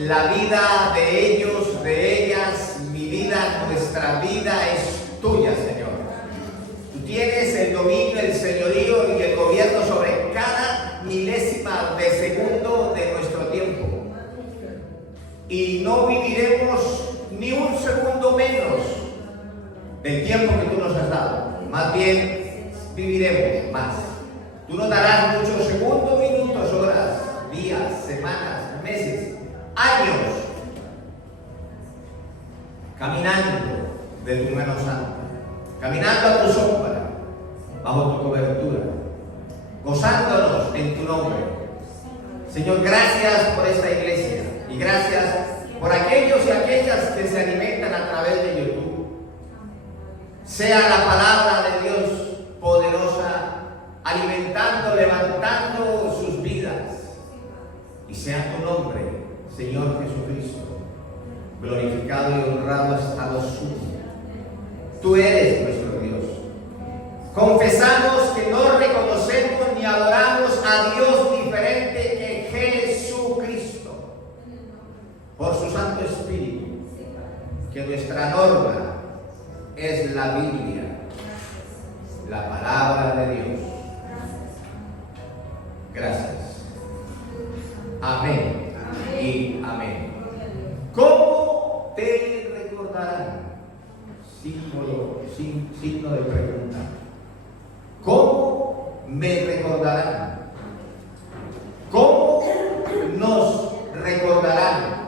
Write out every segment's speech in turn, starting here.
la vida de ellos, de ellas, mi vida, nuestra vida es tuya, Señor. Tú tienes el dominio, el señorío y el gobierno sobre cada milésima de segundo de nuestro tiempo. Y no viviremos ni un segundo menos del tiempo que tú nos has dado. Más bien, viviremos más. Tú nos darás muchos segundos, minutos, horas, días, semanas, meses, años, caminando de tu mano santa, caminando a tu sombra, bajo tu cobertura, gozándonos en tu nombre. Señor, gracias por esta iglesia y gracias por aquellos y aquellas que se alimentan a través de YouTube. Sea la palabra de Dios poderosa, alimentando, levantando sus vidas. Y sea tu nombre, Señor Jesucristo, glorificado y honrado hasta los suyos. Tú eres nuestro Dios. Confesamos que no reconocemos ni adoramos a Dios diferente que Jesucristo. Por su Santo Espíritu, que nuestra norma es la Biblia, la palabra de Dios. Gracias. Amén. Y amén. ¿Cómo te recordarán? Signo de pregunta. ¿Cómo me recordarán? ¿Cómo nos recordarán?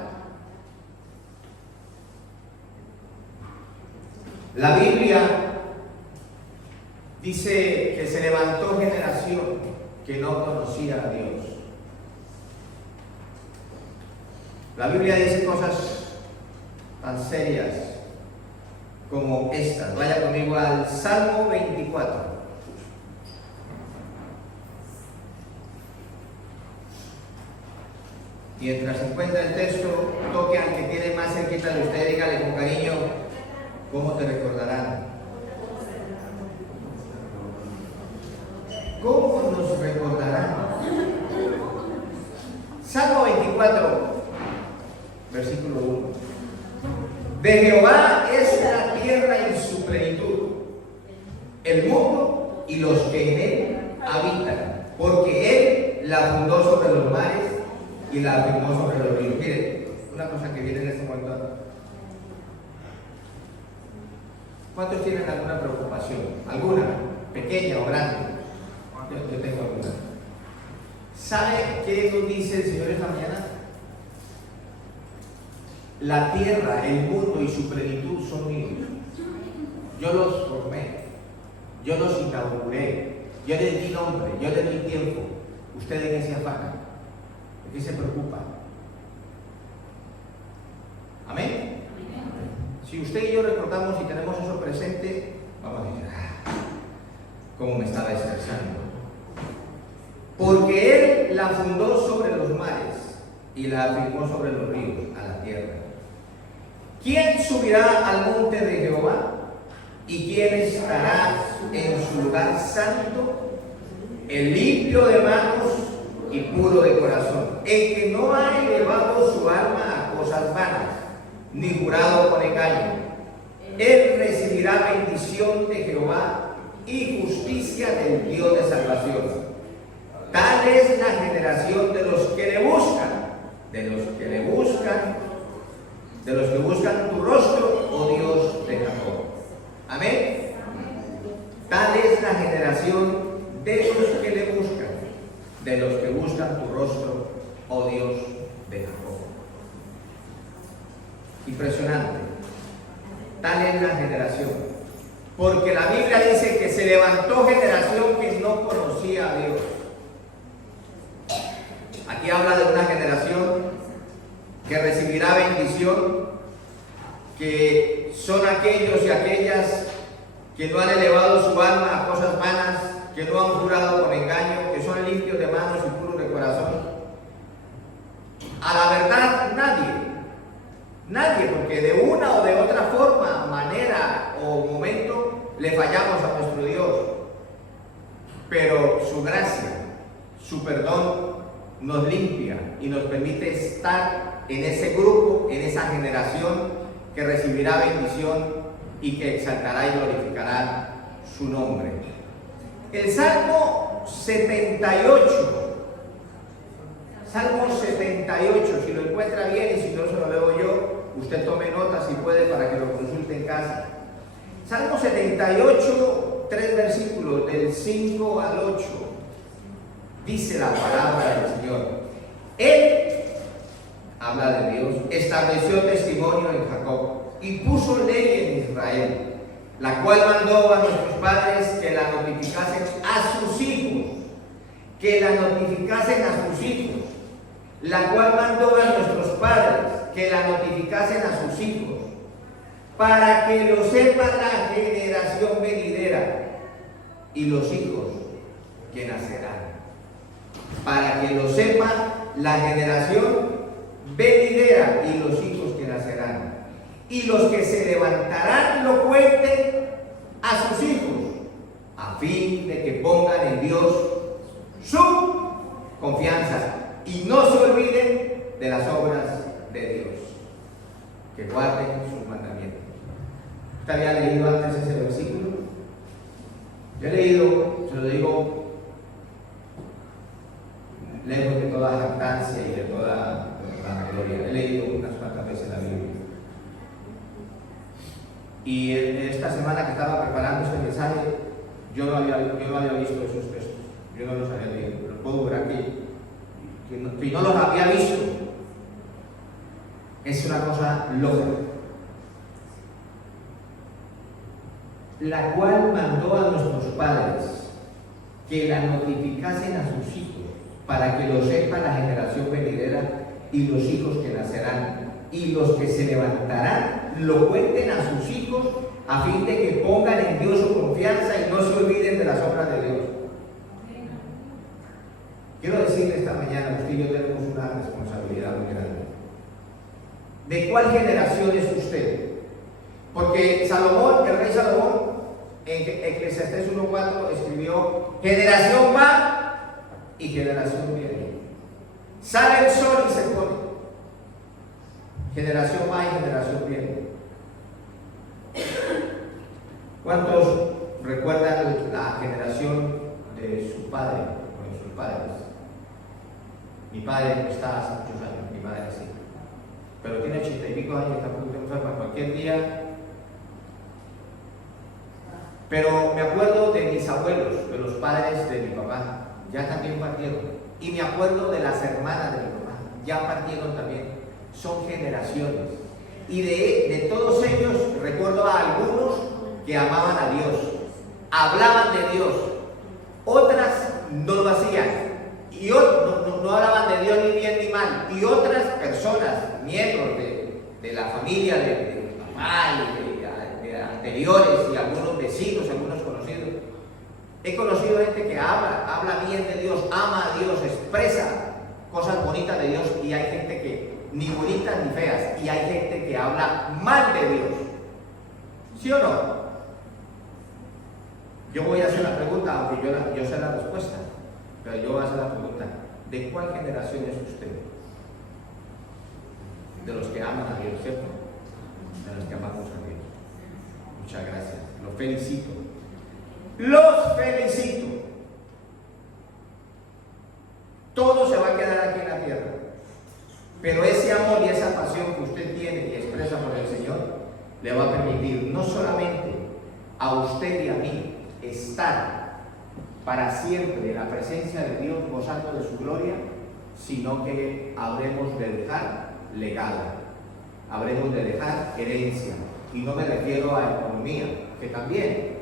La Biblia dice que se levantó generación que no conocía a Dios. La Biblia dice cosas tan serias como estas. Vaya conmigo al Salmo 24. Mientras se encuentra el texto, toque al que tiene más cerquita de usted, dígale con cariño, ¿cómo te recordarán? ¿Cómo nos recordarán? Salmo 24, versículo 1. De Jehová es la tierra y su plenitud, el mundo y los que en él habitan, porque él la fundó sobre los mares y la afirmó sobre los ríos. Miren, una cosa que viene en este momento. ¿Cuántos tienen alguna preocupación? ¿Alguna? ¿Pequeña o grande? Yo tengo alguna. ¿Sabe qué nos dice el Señor esta mañana? La tierra, el mundo y su plenitud son míos. Yo los formé, yo los inauguré, yo les di nombre, yo les di tiempo. ¿Ustedes en qué se afanan? ¿De qué se preocupan? Amén. Si usted y yo recordamos y tenemos eso presente, vamos a decir, cómo me estaba estresando. Porque él la fundó sobre los mares y la afirmó sobre los ríos, a la tierra. ¿Quién subirá al monte de Jehová? ¿Y quién estará en su lugar santo? El limpio de manos y puro de corazón, el que no ha elevado su alma a cosas vanas, ni jurado con engaño. Él recibirá bendición de Jehová y justicia del Dios de salvación. Tal es la generación de los que le buscan, de los que le buscan, de los que buscan tu rostro, oh Dios de Jacob. Amén. Tal es la generación de los que le buscan, de los que buscan tu rostro, oh Dios de Jacob. Impresionante. Tal es la generación. Porque la Biblia dice que se levantó generación que no conocía a Dios. Aquí habla de una generación que recibirá bendición, que son aquellos y aquellas que no han elevado su alma a cosas vanas, que no han jurado con engaño, que son limpios de manos y puros de corazón. A la verdad, nadie, porque de una o de otra forma, manera o momento le fallamos a nuestro Dios. Pero su gracia, su perdón nos limpia y nos permite estar en ese grupo, en esa generación que recibirá bendición y que exaltará y glorificará su nombre. El Salmo 78, Salmo 78, si lo encuentra bien y si no se lo leo yo, usted tome nota si puede para que lo consulte en casa. Salmo 78, 3 versículos, del 5 al 8, dice la palabra del Señor. Él, habla de Dios, estableció testimonio en Jacob y puso ley en Israel, la cual mandó a nuestros padres que la notificasen a sus hijos, que la notificasen a sus hijos, la cual mandó a nuestros padres que la notificasen a sus hijos, para que lo sepa la generación venidera y los hijos que nacerán. Para que lo sepa la generación venidera y los hijos que nacerán. Y los que se levantarán lo cuenten a sus hijos, a fin de que pongan en Dios su confianza y no se olviden de las obras de Dios, que guarden sus mandamientos. ¿Usted había leído antes ese versículo? Yo he leído, se lo digo, lejos de toda jactancia y de toda la gloria. He leído unas cuantas veces la Biblia. Y en esta semana que estaba preparando este mensaje, yo no había visto esos textos. Yo no los había leído. Los puedo ver aquí. Y no los había visto. Es una cosa loca. La cual mandó a nuestros padres que la notificasen a sus hijos, para que lo sepa la generación venidera y los hijos que nacerán, y los que se levantarán lo cuenten a sus hijos, a fin de que pongan en Dios su confianza y no se olviden de las obras de Dios. Quiero decirle esta mañana, usted y yo tenemos una responsabilidad muy grande. ¿De cuál generación es usted? Porque Salomón, el rey Salomón, en Eclesiastés 1:4 escribió: generación va y generación viene. Sale el sol y se pone. Generación va y generación viene. ¿Cuántos recuerdan la generación de su padre o de sus padres? Mi padre no está hace muchos años, mi madre sí, pero tiene 80 y pico años, está un poquito enferma cualquier día. Pero me acuerdo de mis abuelos, de los padres de mi papá, ya también partieron. Y me acuerdo de las hermanas de mi papá, ya partieron también. Son generaciones. Y de todos ellos recuerdo a algunos que amaban a Dios, hablaban de Dios, otras no lo hacían, y no hablaban de Dios ni bien ni mal, y otras personas, miembros de la familia de mi papá y de anteriores, y algunos vecinos, algunos conocidos, he conocido gente que habla bien de Dios, ama a Dios, expresa cosas bonitas de Dios, y hay gente que ni bonitas ni feas, y hay gente que habla mal de Dios. ¿Sí o no? Yo voy a hacer la pregunta, aunque yo sé la respuesta, pero yo voy a hacer la pregunta: ¿de cuál generación es usted? De los que aman a Dios, ¿cierto? De los que amamos a Dios. Muchas gracias, los felicito. Los felicito. Todo se va a quedar aquí en la tierra, pero ese amor y esa pasión que usted tiene y expresa por el Señor le va a permitir no solamente a usted y a mí estar para siempre en la presencia de Dios gozando de su gloria, sino que habremos de dejar legado, habremos de dejar herencia, y no me refiero a economía, que también,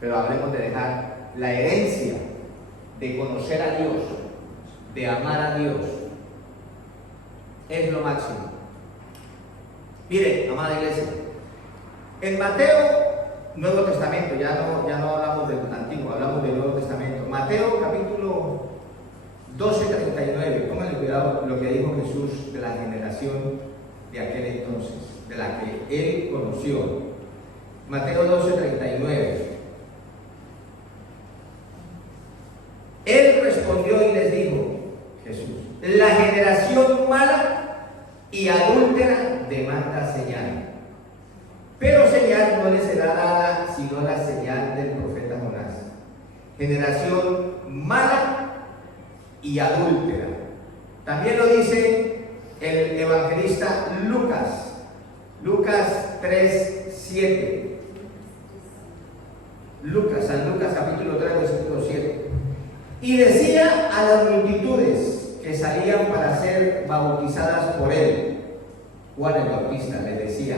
pero habremos de dejar la herencia de conocer a Dios, de amar a Dios. Es lo máximo. Mire, amada iglesia, en Mateo, Nuevo Testamento, ya no hablamos del Antiguo, hablamos del Nuevo Testamento. Mateo capítulo 12:39, pónganle cuidado lo que dijo Jesús de la generación de aquel entonces, de la que él conoció. Mateo 12:39. Él respondió y les dijo, Jesús: la generación generación mala y adúltera demanda señal. Pero señal no le será dada sino la señal del profeta Jonás. Generación mala y adúltera. También lo dice el evangelista Lucas. Lucas 3:7. San Lucas capítulo 3, versículo 7. Y decía a las multitudes que salían para ser bautizadas por él, Juan el Bautista les decía: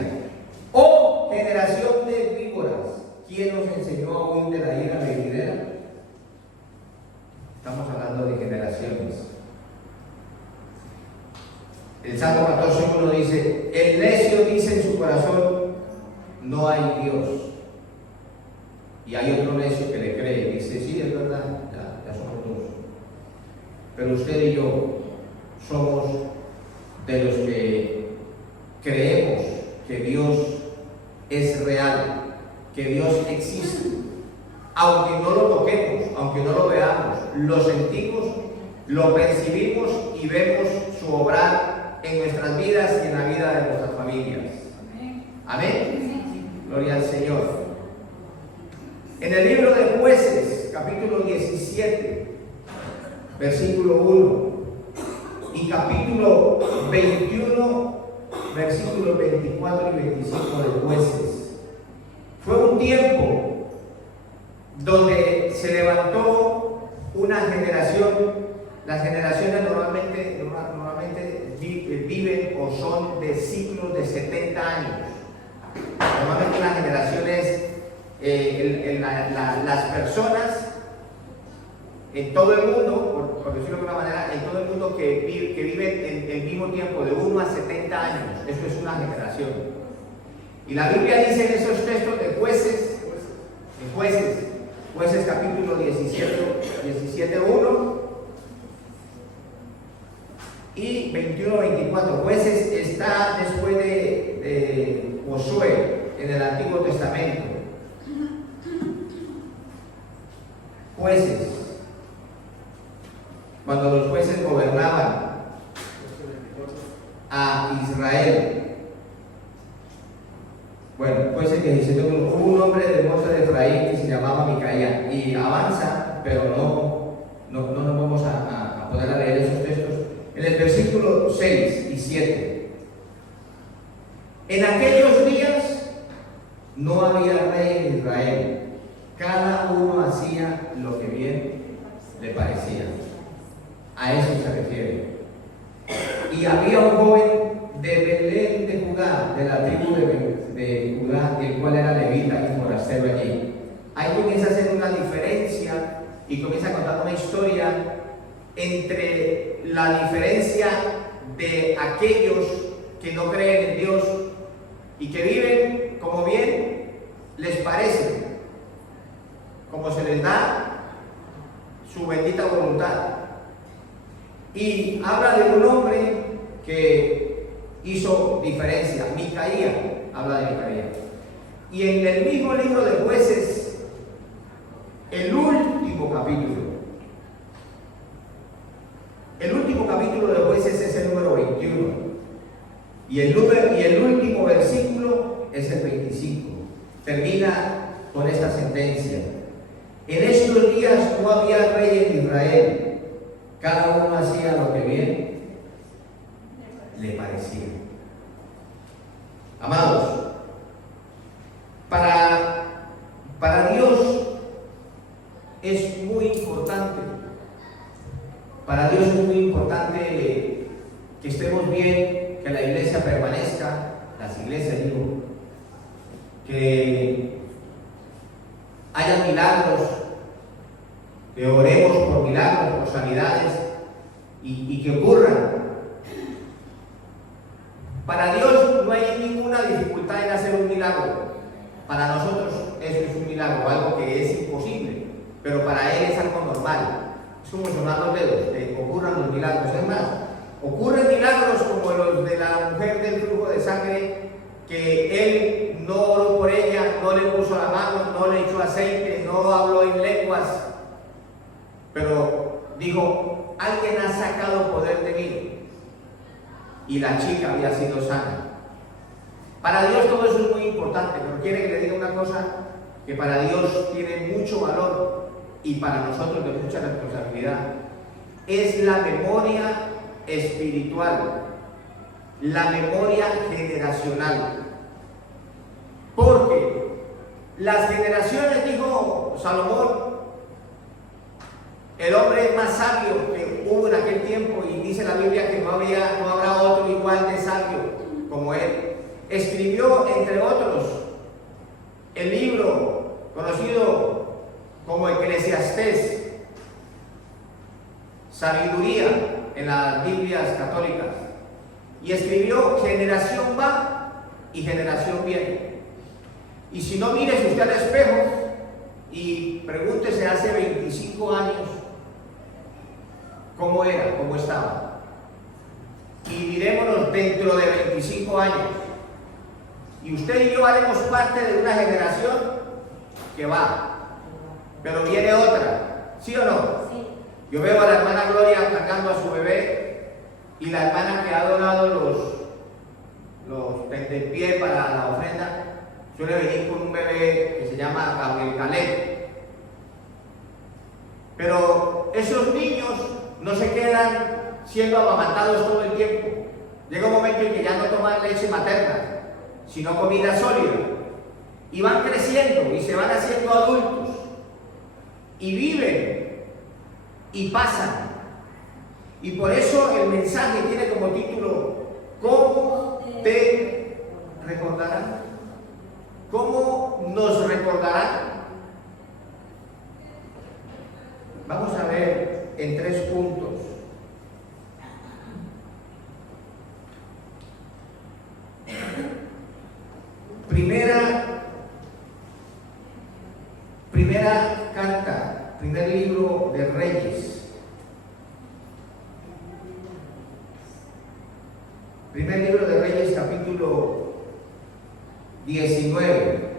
oh generación de víboras, ¿quién os enseñó a huir de la ira venidera? Estamos hablando de generaciones. El Salmo 14:1 dice: el necio dice en su corazón, no hay Dios. Y hay otro necio que le cree y dice: sí, es verdad, ya somos dos. Pero usted y yo somos de los que creemos que Dios es real, que Dios existe. Aunque no lo toquemos, aunque no lo veamos, lo sentimos, lo percibimos y vemos su obrar en nuestras vidas y en la vida de nuestras familias. Amén. Gloria al Señor. En el libro de Jueces, capítulo 17, versículo 1, y capítulo 21, versículos 24 y 25 de Jueces, fue un tiempo donde se levantó una generación. Las generaciones normalmente viven o son de ciclos de 70 años. Normalmente las generaciones, las personas en todo el mundo, por decirlo de alguna manera, en todo el mundo que viven en el mismo tiempo, de 1 a 70 años, eso es una generación. Y la Biblia dice en esos textos de Jueces capítulo 17, 1 y 21, 24. Jueces está después de Josué en el Antiguo Testamento. Jueces, cuando los jueces gobernaban a Israel. Bueno, Jueces 17, hubo un hombre del monte de Efraín que se llamaba Micaía, y avanza, pero no nos vamos a poder leer esos textos. En el versículo 6 y 7: en aquellos días no había rey en Israel, cada uno hacía lo que bien le parecía. A eso se refiere. Y había un joven de Belén de Judá, de la tribu de Judá, el cual era levita y forastero allí. Ahí comienza a hacer una diferencia y comienza a contar una historia entre la diferencia de aquellos que no creen en Dios y que viven como bien les parece, como se les da su bendita voluntad. Y habla de un hombre que hizo diferencia. Micaía, habla de Micaía. Y en el mismo libro de Jueces, el último capítulo de Jueces es el número 21. Y el último versículo es el 25. Termina con esta sentencia: en estos días no había rey en Israel, cada uno hacía lo que bien le parecía. Amados, para Dios es muy importante, que estemos bien, que la iglesia permanezca, las iglesias digo, que haya milagros, que oremos por milagros, por sanidades y que ocurran. Para Dios no hay ninguna dificultad en hacer un milagro. Para nosotros eso es un milagro, algo que es imposible, pero para Él es algo normal. Es como sonar los dedos, que ocurran los milagros. Es más, ocurren milagros como los de la mujer del flujo de sangre, que Él no oró por ella, no le puso la mano, no le echó aceite, no habló en lenguas, pero dijo: alguien ha sacado poder de mí. y la chica había sido sana. Para Dios todo eso es muy importante, pero quiere que le diga una cosa que para Dios tiene mucho valor y para nosotros de mucha responsabilidad. Es la memoria espiritual, la memoria generacional. Porque las generaciones, dijo Salomón, el hombre más sabio que hubo en aquel tiempo, y dice la Biblia que no habrá otro igual de sabio como él, escribió, entre otros, el libro conocido como Eclesiastés, sabiduría en las Biblias católicas, y escribió: generación va y generación viene. Y si no, mírese usted al espejo y pregúntese hace 25 años cómo era, cómo estaba, y mirémonos dentro de 25 años, y usted y yo haremos parte de una generación que va, pero viene otra, ¿sí o no? Sí. Yo veo a la hermana Gloria cargando a su bebé, y la hermana que ha donado los tentepié para la ofrenda suele venir con un bebé que se llama Gabriel Caleb. Pero esos niños no se quedan siendo amamantados todo el tiempo. Llega un momento en que ya no toman leche materna, sino comida sólida, y van creciendo y se van haciendo adultos y viven y pasan. Y por eso el mensaje tiene como título: ¿cómo te recordarán? ¿Cómo nos recordarán? Vamos a ver en 3 puntos. Primera carta, primer libro de Reyes. Primer libro de Reyes, capítulo 19.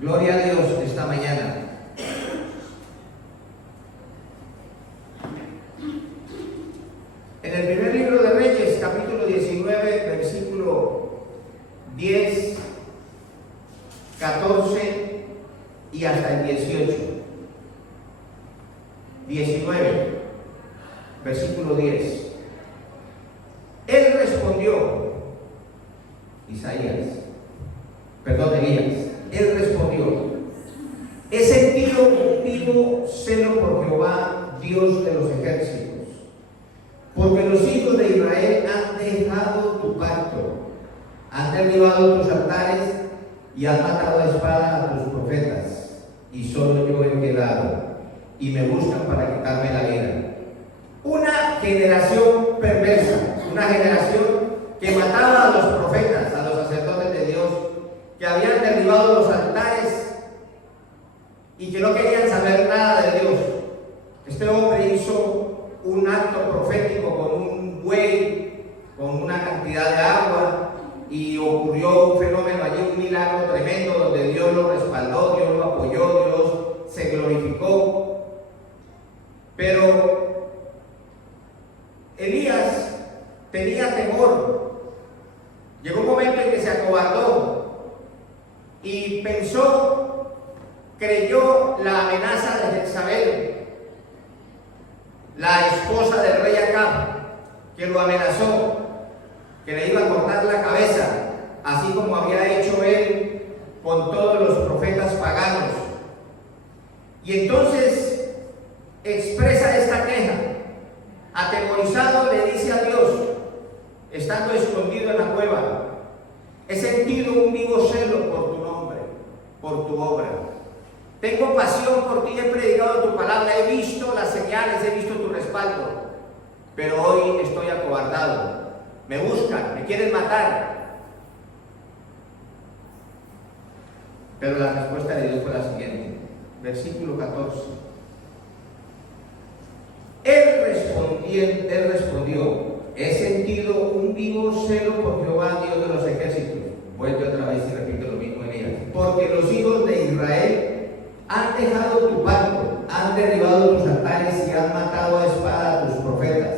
Gloria a Dios esta mañana. En el primer libro de Reyes, capítulo 19, versículo 10, 14 y hasta el 18. 19, versículo 10. Él respondió, Elías, él respondió: he sentido un vivo celo por Jehová, Dios de los ejércitos, porque los hijos de Israel han dejado tu pacto, han derribado tus altares y han matado a espada a tus profetas, y solo yo he quedado, y me buscan para quitarme la vida. Una generación perversa, una generación que mataba a los profetas, a los sacerdotes de Dios, que habían derribado los altares y que no querían saber nada de Dios. Este hombre hizo un acto profético con un buey, con una cantidad de agua, y ocurrió un fenómeno allí, un milagro tremendo, donde Dios lo respaldó, Dios lo apoyó, Dios se glorificó. Pero Elías tenía temor. Llegó un momento en que se acobardó y creyó la amenaza de Jezabel, la esposa del rey Acab, que lo amenazó, que le iba a cortar la cabeza, así como había hecho él con todos los profetas paganos. Y entonces expresa esta queja. Atemorizado le dice a Dios, estando escondido en la cueva: he sentido un vivo celo por tu nombre, por tu obra. Tengo pasión por ti, he predicado tu palabra, he visto las señales, he visto tu respaldo, pero hoy estoy acobardado. Me buscan, me quieren matar. Pero la respuesta de Dios fue la siguiente, versículo 14. Él respondió: he sentido un vivo celo por Jehová, Dios de los ejércitos. Vuelve otra vez y repite lo mismo Elías. Porque los hijos de Israel Han dejado tu pacto, han derribado tus altares y han matado a espada a tus profetas.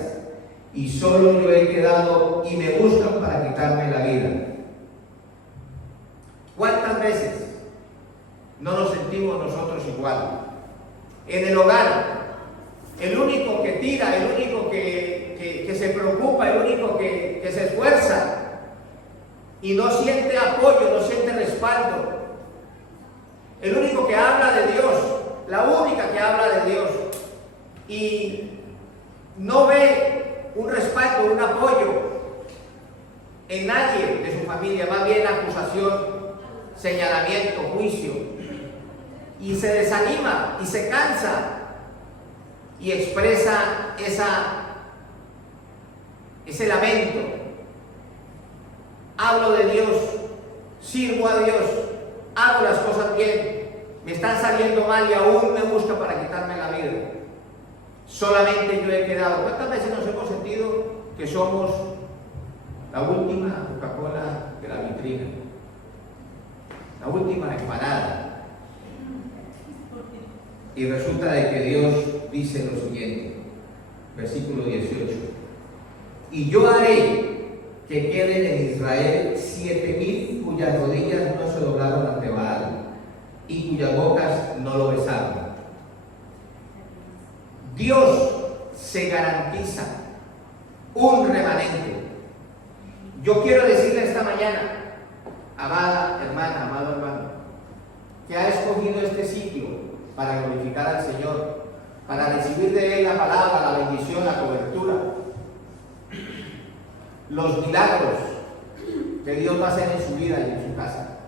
Y solo yo he quedado y me buscan para quitarme la vida. ¿Cuántas veces no nos sentimos nosotros igual? En el hogar, el único que tira, el único que se preocupa, el único que se esfuerza y no siente apoyo, no siente respaldo. El único que habla de Dios, la única que habla de Dios y no ve un respaldo, un apoyo en nadie de su familia, más bien acusación, señalamiento, juicio, y se desanima y se cansa y expresa ese lamento. Hablo de Dios, sirvo a Dios, hago las cosas bien, me están saliendo mal y aún me busca para quitarme la vida. Solamente yo he quedado. ¿Cuántas veces nos hemos sentido que somos la última Coca-Cola de la vitrina? La última empanada. Y resulta de que Dios dice lo siguiente, versículo 18. Y yo haré que queden en Israel 7,000 cuyas rodillas no se doblaron ante Baal y cuyas bocas no lo besaron. Dios se garantiza un remanente. Yo quiero decirle esta mañana, amada hermana, amado hermano, que ha escogido este sitio para glorificar al Señor, para recibir de Él la palabra, la bendición, la cobertura, los milagros que Dios va a hacer en su vida y en su casa.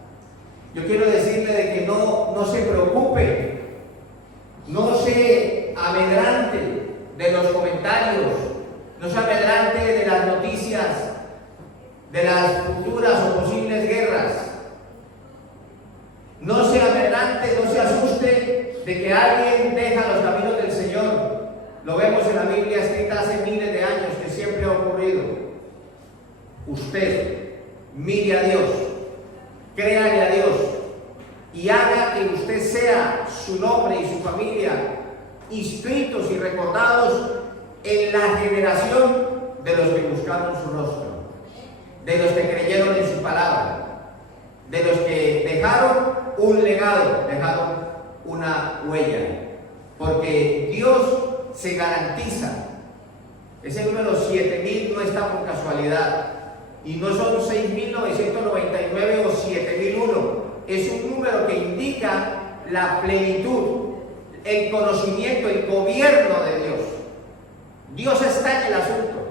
Yo quiero decirle de que no se preocupe, no se amedrante de los comentarios, no se amedrante de las noticias, de las futuras o posibles guerras. No se amedrante, no se asuste de que alguien deja los caminos del Señor. Lo vemos en la Biblia escrita hace miles de años, que siempre ha ocurrido. Usted mire a Dios, créale a Dios y haga que usted sea, su nombre y su familia, inscritos y recordados en la generación de los que buscaron su rostro, de los que creyeron en su palabra, de los que dejaron un legado, dejaron una huella, porque Dios se garantiza. Ese número 7,000 no está por casualidad y no son 6,999 o 7,001. Es un número que indica la plenitud, el conocimiento, el gobierno de Dios. Dios está en el asunto.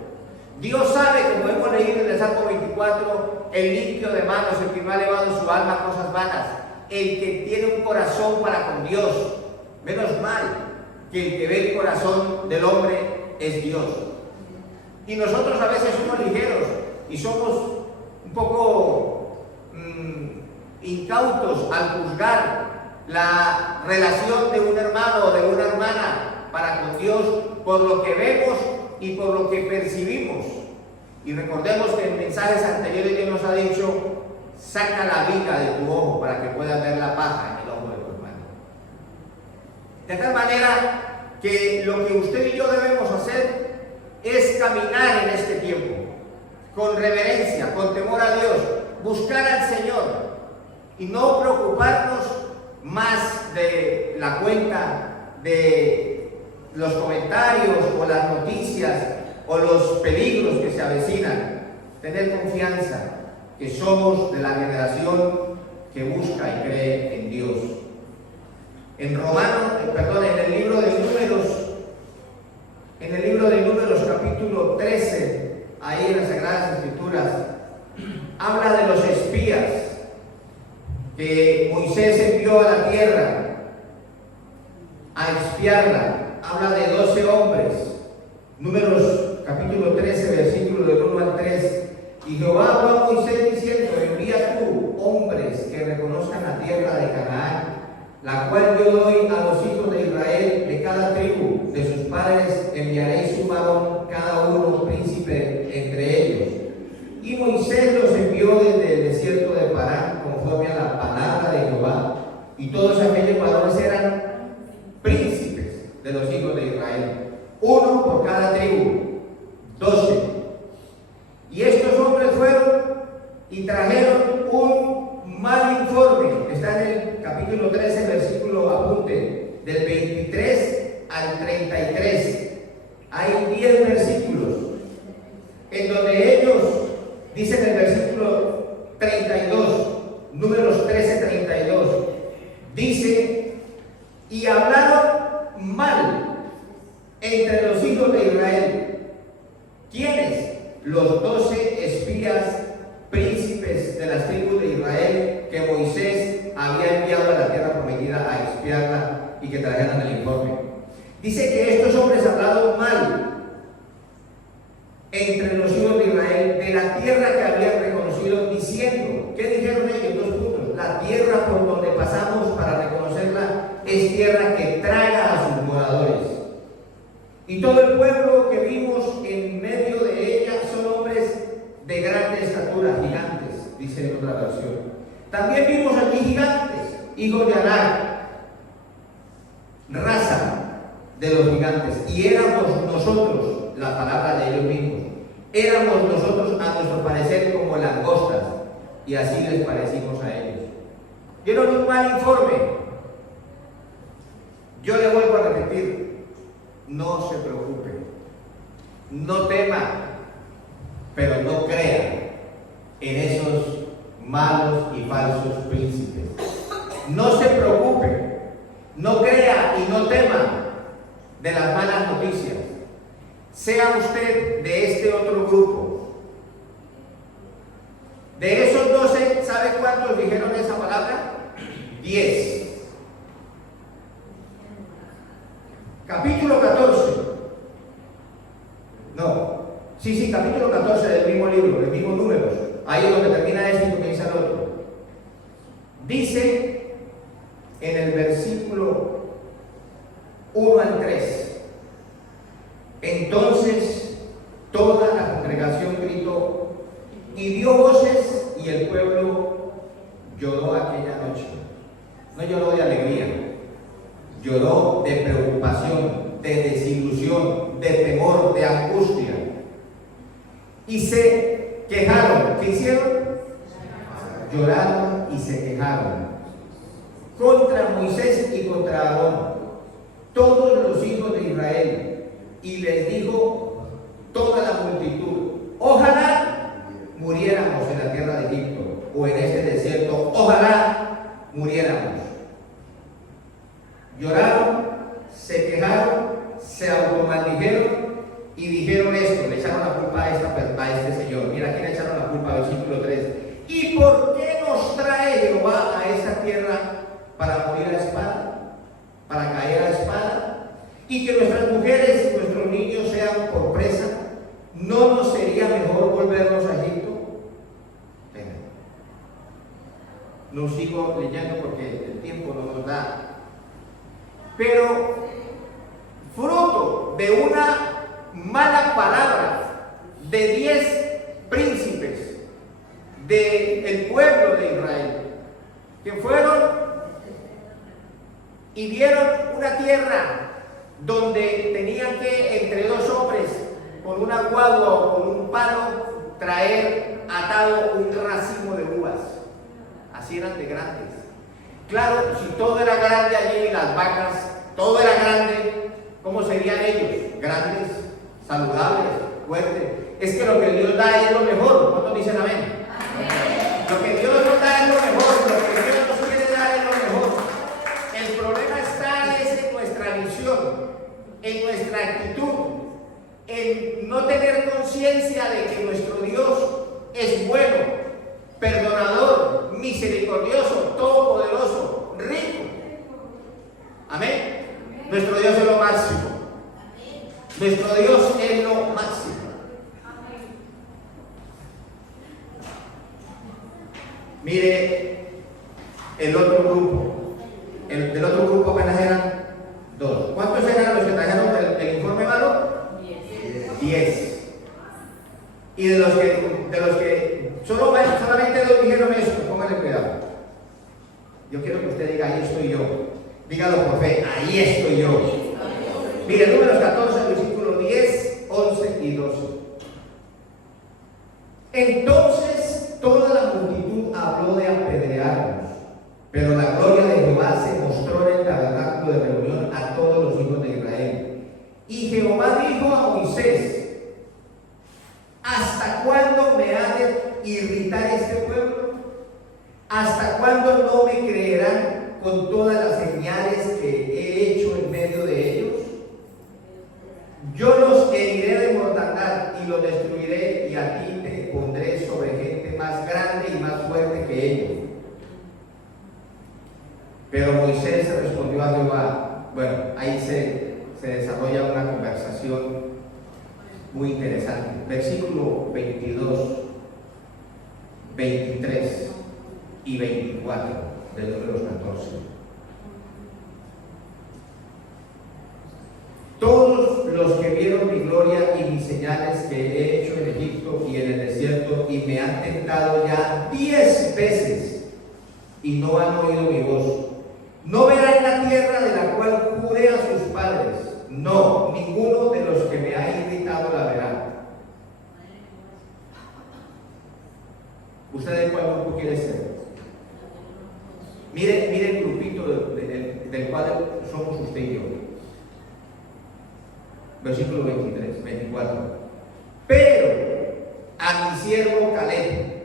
Dios sabe, como hemos leído en el Salmo 24, el limpio de manos, el que no ha elevado su alma a cosas vanas, el que tiene un corazón para con Dios. Menos mal que el que ve el corazón del hombre es Dios. Y nosotros a veces somos ligeros y somos un poco incautos al juzgar la relación de un hermano o de una hermana para con Dios por lo que vemos y por lo que percibimos. Y recordemos que en mensajes anteriores Dios nos ha dicho: saca la viga de tu ojo para que puedas ver la paja en el ojo de tu hermano. De tal manera que lo que usted y yo debemos hacer es caminar en este tiempo con reverencia, con temor a Dios, buscar al Señor y no preocuparnos más de la cuenta de los comentarios o las noticias o los peligros que se avecinan. Tener confianza que somos de la generación que busca y cree en Dios. En el libro de Números capítulo 13, ahí en las Sagradas Escrituras, habla de los espías que Moisés envió a la tierra a espiarla. Habla de 12 hombres. Números capítulo 13, versículo del 1 al 3. Y Jehová habló a Moisés diciendo: envía tú hombres que reconozcan la tierra de Canaán, la cual yo doy a los hijos de Israel. De cada tribu de sus padres enviaréis un varón, cada uno príncipe entre ellos. Y Moisés los envió desde el desierto de Parán, conforme a la palabra de Jehová. Y todos aquellos varones eran y hablaron mal entre los hijos de Israel. ¿Quiénes? Los 12 espías, príncipes de las tribus de Israel, que Moisés había enviado a la tierra prometida a espiarla y que trajeran el informe. Dice que estos hombres hablaron mal entre los hijos de Israel de la tierra que habían reconocido, diciendo, ¿qué dijeron ellos? 2 puntos. La tierra por donde pasamos para reconocerla es tierra que traga a sus moradores. Y todo el pueblo que vimos en medio de ella son hombres de grande estatura, gigantes, dice en otra versión. También vimos allí gigantes, hijos de Anak, raza de los gigantes, y éramos nosotros, la palabra de ellos mismos, éramos nosotros a nuestro parecer como langostas, y así les parecimos a ellos. Dieron un mal informe. Yo le vuelvo a repetir, no se preocupe, no tema, pero no crea en esos malos y falsos príncipes. No se preocupe, no crea y no tema de las malas noticias. Sea usted de este otro grupo. De esos 12, ¿sabe cuántos dijeron esa palabra? 10. Capítulo 14. No. Sí, capítulo 14 del mismo libro, del mismo Números. Ahí es donde termina este y comienza el otro. Dice en el versículo 1 al 3. Entonces toda la congregación gritó y dio voces, y el pueblo lloró aquella noche. No lloró de alegría, lloró de preocupación, de desilusión, de temor, de angustia. Y se quejaron. ¿Qué hicieron? Lloraron y se quejaron contra Moisés y contra Aarón, todos los hijos de Israel. Y les dijo toda la multitud: ojalá muriéramos en la tierra de Egipto o en este desierto, ojalá muriéramos. Lloraron, se quejaron, se automaldijeron y dijeron esto, le echaron la culpa a este señor. Mira, aquí le echaron la culpa, versículo 3. ¿Y por qué nos trae Jehová a esta tierra para morir a espada? Para caer a espada. Y que nuestras mujeres y nuestros niños sean por presa. ¿No nos sería mejor volvernos a Egipto? Venga. No sigo leyendo porque el tiempo no nos da. Pero fruto de una mala palabra de 10 príncipes del pueblo de Israel, que fueron y vieron una tierra donde tenían que, entre 2 hombres, con una guagua o con un palo, traer atado un racimo de uvas. Así eran de grandes. Claro, si todo era grande allí, las vacas, todo era grande, ¿cómo serían ellos? Grandes, saludables, fuertes. Es que lo que Dios da es lo mejor. ¿Cuántos dicen amén? Amén. Lo que Dios nos da es lo mejor, lo que Dios nos quiere dar es lo mejor. El problema está en nuestra visión, en nuestra actitud, en no tener conciencia de que nuestro Dios es bueno, perdonador, misericordioso, todopoderoso, rico. Amén. Nuestro Dios es lo máximo. Nuestro Dios es lo máximo. Mire el otro grupo. Del otro grupo apenas eran 2. ¿Cuántos eran los que trajeron el informe malo? 10. Y de los que solamente 2 dijeron esto, póngale cuidado. Yo quiero que usted diga: ahí estoy yo. Dígalo por fe: ahí estoy yo. Mire, Números 14, versículos 10, 11 y 12. Entonces toda la multitud habló de apedrearnos, pero la gloria de Jehová se mostró en el tabernáculo de reunión a todos los hijos de Israel. Y Jehová dijo a Moisés: ¿hasta cuándo me ha de irritar este pueblo? ¿Hasta cuándo no me creerán con todas las señales que he bueno, ahí se desarrolla una conversación muy interesante. Versículo 22, 23 y 24 del Números 14. Todos los que vieron mi gloria y mis señales que he hecho en Egipto y en el desierto, y me han tentado ya 10 veces, y no han oído mi voz, no verán la tierra de la cual juré a sus padres. No, ninguno de los que me ha irritado la verá. ¿Usted de cuál grupo quiere ser? Mire el grupito del cual somos usted y yo. Versículo 23, 24. Pero a mi siervo Caleb,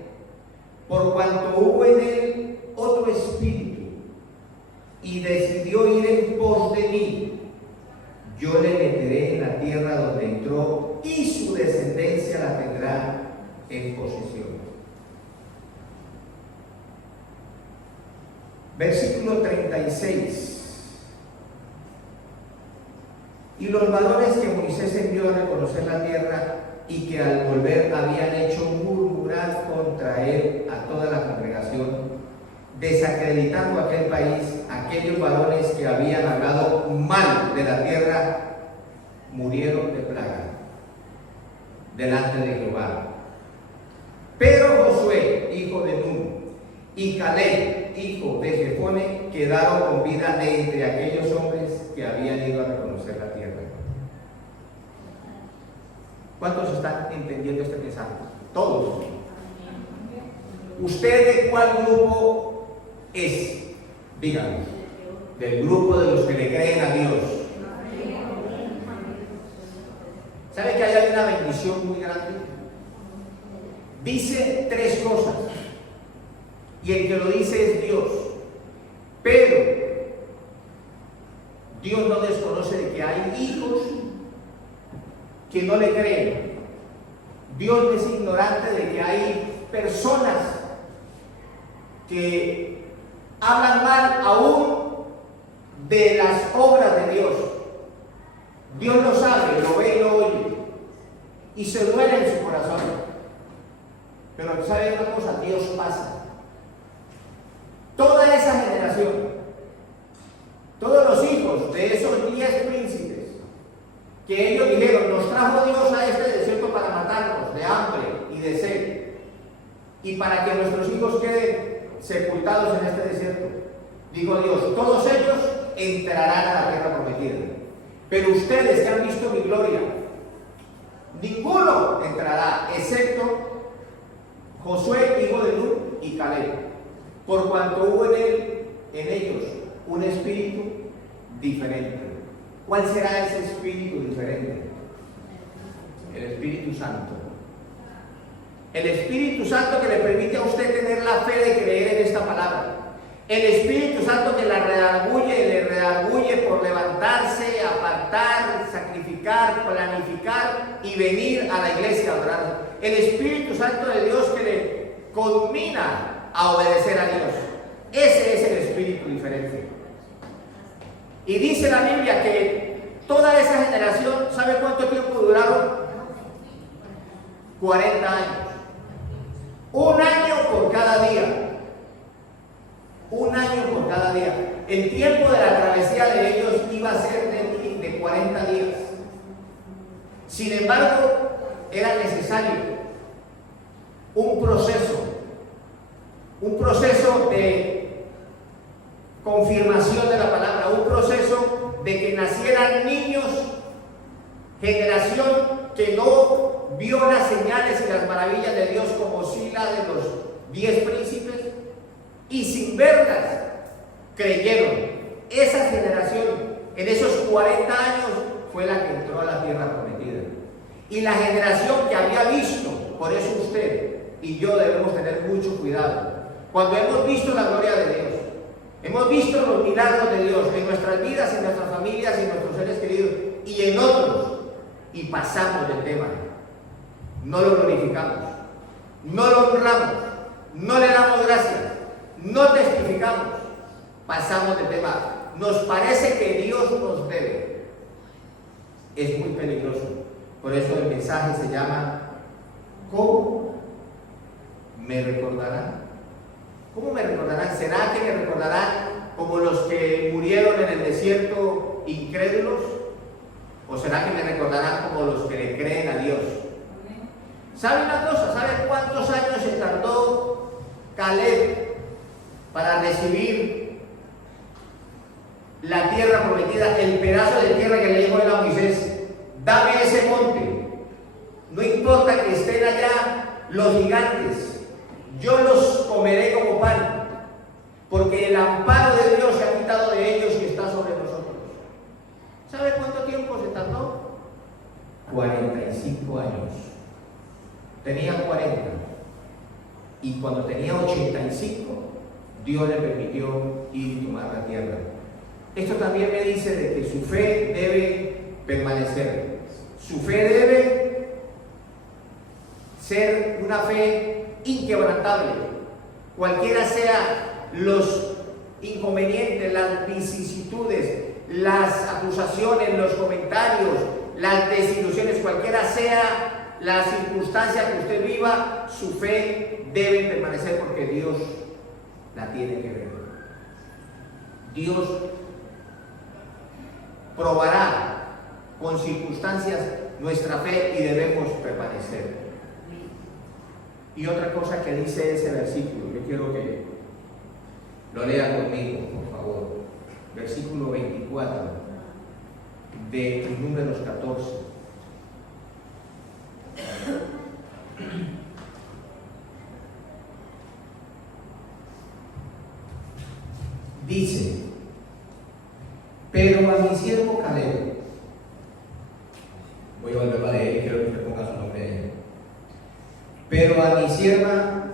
por cuanto hubo en él otro espíritu y decidió ir en pos de mí, yo le meteré en la tierra donde entró y su descendencia la tendrá en posesión. Versículo 36. Y los varones que Moisés envió a reconocer la tierra y que al volver habían hecho murmurar contra él a toda la congregación, desacreditando aquel país, aquellos varones que habían hablado mal de la tierra, murieron de plaga delante de Jehová. Pero Josué, hijo de Nun, y Caleb, hijo de Jefone, quedaron con vida de entre aquellos hombres que habían ido a reconocer la tierra. ¿Cuántos están entendiendo este mensaje? Todos. ¿Usted de cuál grupo es? Díganme. Del grupo de los que le creen a Dios. ¿Sabe que hay una bendición muy grande? Dice 3 cosas. Y el que lo dice es Dios. Pero Dios no desconoce de que hay hijos que no le creen. Dios no es ignorante de que hay personas que hablan mal aún de las obras de Dios. Dios lo sabe, lo ve y lo oye, y se duele en su corazón. Pero ¿sabe una cosa? Dios pasa. Toda esa generación, todos los hijos de esos 10 príncipes, que ellos dijeron, nos trajo Dios a este desierto para matarnos de hambre y de sed, y para que nuestros hijos queden sepultados en este desierto. Dijo Dios, todos ellos entrarán a la tierra prometida, pero ustedes que han visto mi gloria, ninguno entrará, excepto Josué, hijo de Nun, y Caleb, por cuanto hubo en ellos un espíritu diferente. ¿Cuál será ese espíritu diferente? El Espíritu Santo. El Espíritu Santo que le permite a usted tener la fe de creer en esta palabra. El Espíritu Santo que le redarguye por levantarse, apartar, sacrificar, planificar y venir a la iglesia a adorar. El Espíritu Santo de Dios que le conmina a obedecer a Dios. Ese es el espíritu diferente. Y dice la Biblia que toda esa generación, ¿sabe cuánto tiempo duraron? 40 años. 1 año por cada día. 1 año por cada día. El tiempo de la travesía de ellos iba a ser de 40 días. Sin embargo, era necesario un proceso de confirmación de la palabra, un proceso de que nacieran niños, generación que no vio las señales y las maravillas de Dios como sí la de los 10 príncipes, y sin verlas creyeron. Esa generación en esos 40 años fue la que entró a la tierra prometida, y la generación que había visto. Por eso usted y yo debemos tener mucho cuidado cuando hemos visto la gloria de Dios, hemos visto los milagros de Dios en nuestras vidas, en nuestras familias, en nuestros seres queridos y en otros, y pasamos del tema. No lo glorificamos, no lo honramos, no le damos gracias, no testificamos, pasamos del tema. nos parece que Dios nos debe. Es muy peligroso. Por eso el mensaje se llama ¿cómo me recordarán? ¿Cómo me recordarán? ¿Será que me recordarán como los que murieron en el desierto incrédulos? ¿O será que me recordarán como los que le creen a Dios? ¿Sabe una cosa? ¿Sabe cuántos años se tardó Caleb para recibir la tierra prometida, el pedazo de tierra que le dijo él a Moisés? Dame ese monte, no importa que estén allá los gigantes, yo los comeré como pan, porque el amparo de Dios se ha quitado de ellos y está sobre nosotros. ¿Sabe cuánto tiempo se tardó? 45 años. Tenía 40 y cuando tenía 85 Dios le permitió ir y tomar la tierra. Esto también me dice de que su fe debe permanecer. Su fe debe ser una fe inquebrantable, cualquiera sea los inconvenientes, las vicisitudes, las acusaciones, los comentarios, las desilusiones, cualquiera sea la circunstancia que usted viva, su fe debe permanecer porque Dios la tiene que ver. Dios probará con circunstancias nuestra fe y debemos permanecer. Y otra cosa que dice ese versículo, yo quiero que lo lea conmigo, por favor. Versículo 24 de Números 14. Dice: pero a mi siervo Caleb, voy a volver a leer y quiero que usted ponga su nombre ahí. Pero a mi sierva,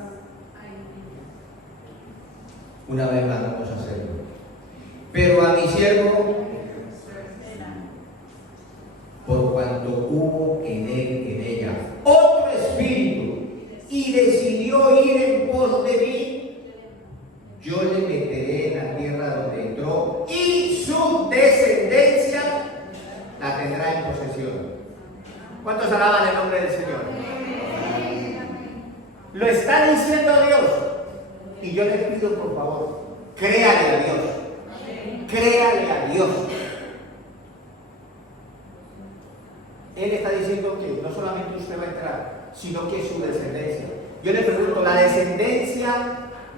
una vez más vamos a hacerlo. Pero a mi siervo, por cuanto hubo en él, en ella, otro espíritu, y decidió ir en pos de mí, yo le meteré en la tierra donde entró, y su descendencia la tendrá en posesión. ¿Cuántos alaban el nombre del Señor? Lo está diciendo Dios. Y yo le pido, por favor, créale a Dios. Créale a Dios. Él está diciendo que no solamente usted va a entrar, sino que su descendencia. Yo le pregunto, ¿la descendencia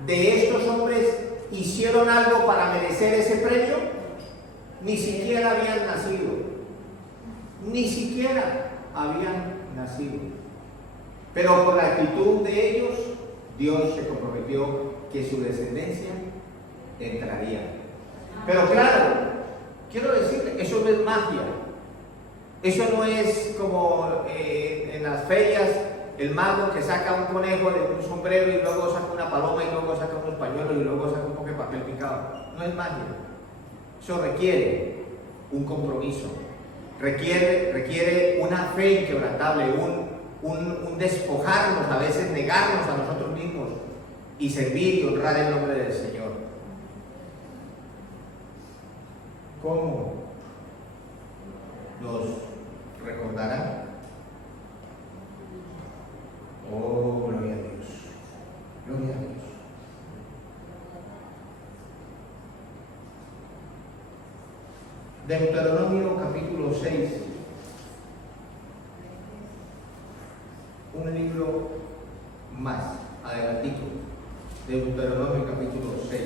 de estos hombres hicieron algo para merecer ese premio? Ni siquiera habían nacido. Ni siquiera habían nacido. Pero por la actitud de ellos, Dios se comprometió que su descendencia entraría. Pero claro, quiero decirle, eso no es magia. Eso no es como en las ferias, el mago que saca un conejo de un sombrero y luego saca una paloma y luego saca unos pañuelos y luego saca un poco de papel picado. No es magia. Eso requiere un compromiso. Requiere una fe inquebrantable, un despojarnos, a veces negarnos a nosotros mismos y servir y honrar el nombre del Señor. ¿Cómo nos recordarán? Oh, gloria a Dios. Gloria a Dios. Deuteronomio capítulo 6. Un libro más adelantito. Deuteronomio capítulo 6.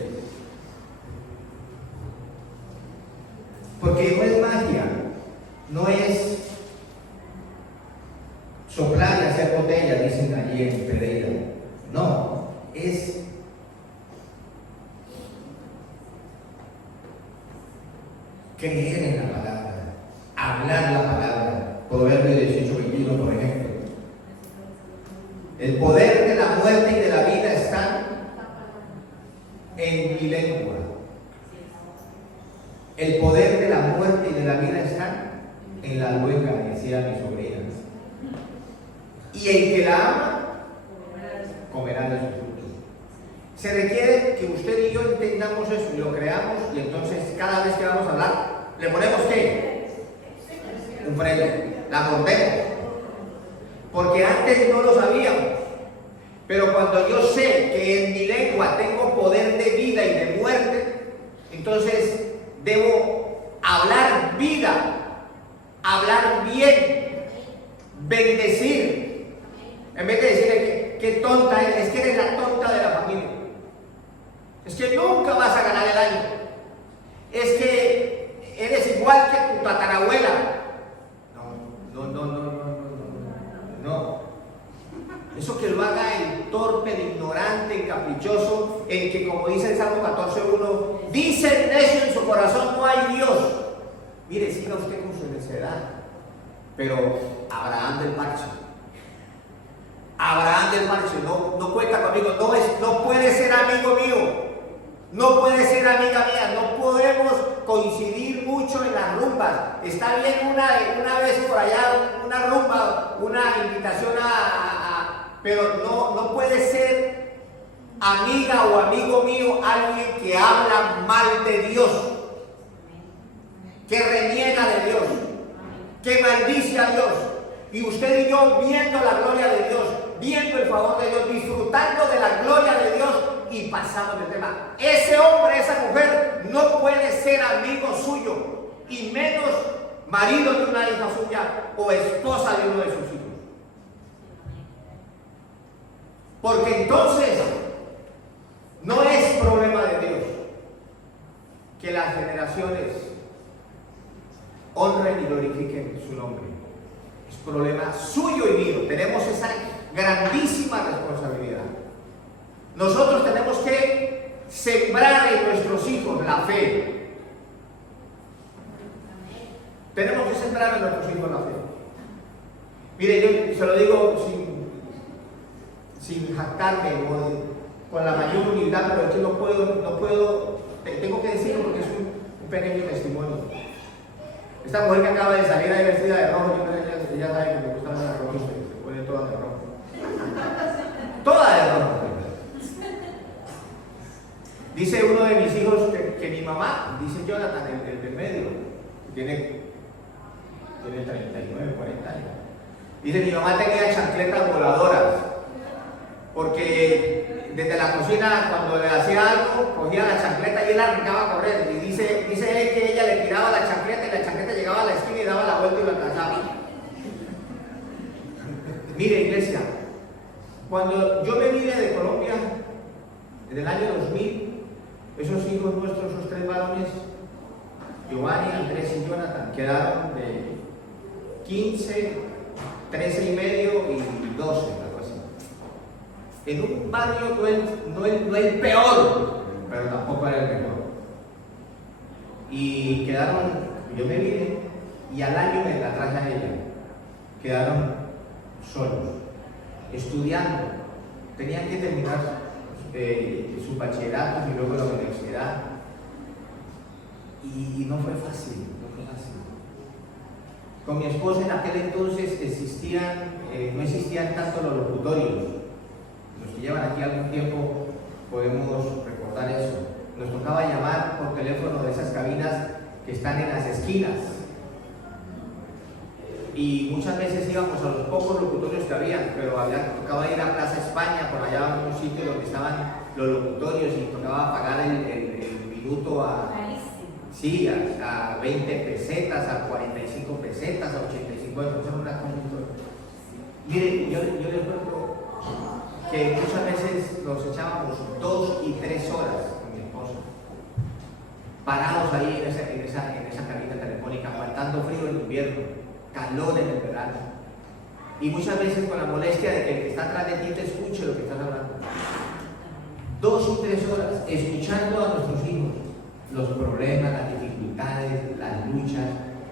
Porque no es magia, no es soplar y hacer botellas, dicen allí en Pereira. No, es creer en la palabra, hablar la palabra. Proverbio 18:21, por ejemplo. El poder de la muerte y de la vida está en mi lengua. El poder de la muerte y de la vida está en la luenga, decía mi sobrina. Y el que la ama comerá de sus frutos. Se requiere que usted y yo entendamos eso y lo creamos, y entonces cada vez que vamos a hablar, ¿le ponemos qué? Un freno, la rompemos. Porque antes no lo sabíamos. Pero cuando yo sé que en mi lengua tengo poder de vida y de muerte, entonces debo hablar vida, hablar bien, bendecir. En vez de decirle que tonta es que eres la tonta de la familia. Es que nunca vas a ganar el año. Es que eres igual que tu tatarabuela. No. Eso que lo haga el torpe, el ignorante, el caprichoso, el que, como dice el Salmo 14:1, dice el necio en su corazón, no hay Dios. Mire, siga usted con su necedad. Pero Abraham del parche. Abraham del parche, no cuenta conmigo, no puede ser amigo mío. No puede ser amiga mía, no podemos coincidir mucho en las rumbas. Está bien una vez por allá, una rumba, una invitación pero no puede ser amiga o amigo mío alguien que habla mal de Dios, que reniega de Dios, que maldice a Dios. Y usted y yo viendo la gloria de Dios, viendo el favor de Dios, disfrutando de la gloria de Dios, y pasamos del tema. Ese hombre, esa mujer no puede ser amigo suyo, y menos marido de una hija suya o esposa de uno de sus hijos. Porque entonces no es problema de Dios que las generaciones honren y glorifiquen su nombre. Es problema suyo y mío. Tenemos esa grandísima responsabilidad. Nosotros tenemos que sembrar en nuestros hijos la fe. Tenemos que sembrar en nuestros hijos la fe. Mire, yo se lo digo sin jactarme o con la mayor humildad, pero es que no puedo, tengo que decirlo porque es un pequeño testimonio. Esta mujer que acaba de salir ahí vestida de rojo, ella sabe que me gusta más el rojo, se pone toda de rojo. Toda de rojo. Dice uno de mis hijos que mi mamá, dice Jonathan, el del medio, que tiene 39, 40 años. Dice, mi mamá tenía chancletas voladoras, porque desde la cocina, cuando le hacía algo, cogía la chancleta y él arrancaba a correr. Y dice él que ella le tiraba la chancleta y la chancleta llegaba a la esquina y daba la vuelta y lo alcanzaba. Mire, iglesia, cuando yo me vine de Colombia, en el año 2000, esos hijos nuestros, esos tres varones, Giovanni, Andrés y Jonathan, quedaron de 15, 13 y medio y 12, algo así. En un barrio no el peor, pero tampoco era el mejor. Y quedaron, yo me vine y al año me la traje a ella. Quedaron solos, estudiando. Tenían que terminar su bachillerato y luego la universidad. Y no fue fácil. Con mi esposa en aquel entonces no existían tanto los locutorios. Los que llevan aquí algún tiempo podemos recordar eso. Nos tocaba llamar por teléfono de esas cabinas que están en las esquinas. Y muchas veces íbamos a los pocos locutorios que había, pero tocaba ir a Plaza España, por allá en un sitio donde estaban los locutorios, y tocaba pagar el minuto a 20 pesetas, a 45 pesetas, a 85 pesetas, una cosa. Mire, yo les cuento que muchas veces nos echábamos 2 y 3 horas con mi esposa, parados ahí en esa cabina telefónica, aguantando frío en invierno, calor en el verano, y muchas veces con la molestia de que el que está atrás de ti te escuche lo que estás hablando. 2 y 3 horas escuchando a nuestros hijos los problemas, las dificultades, las luchas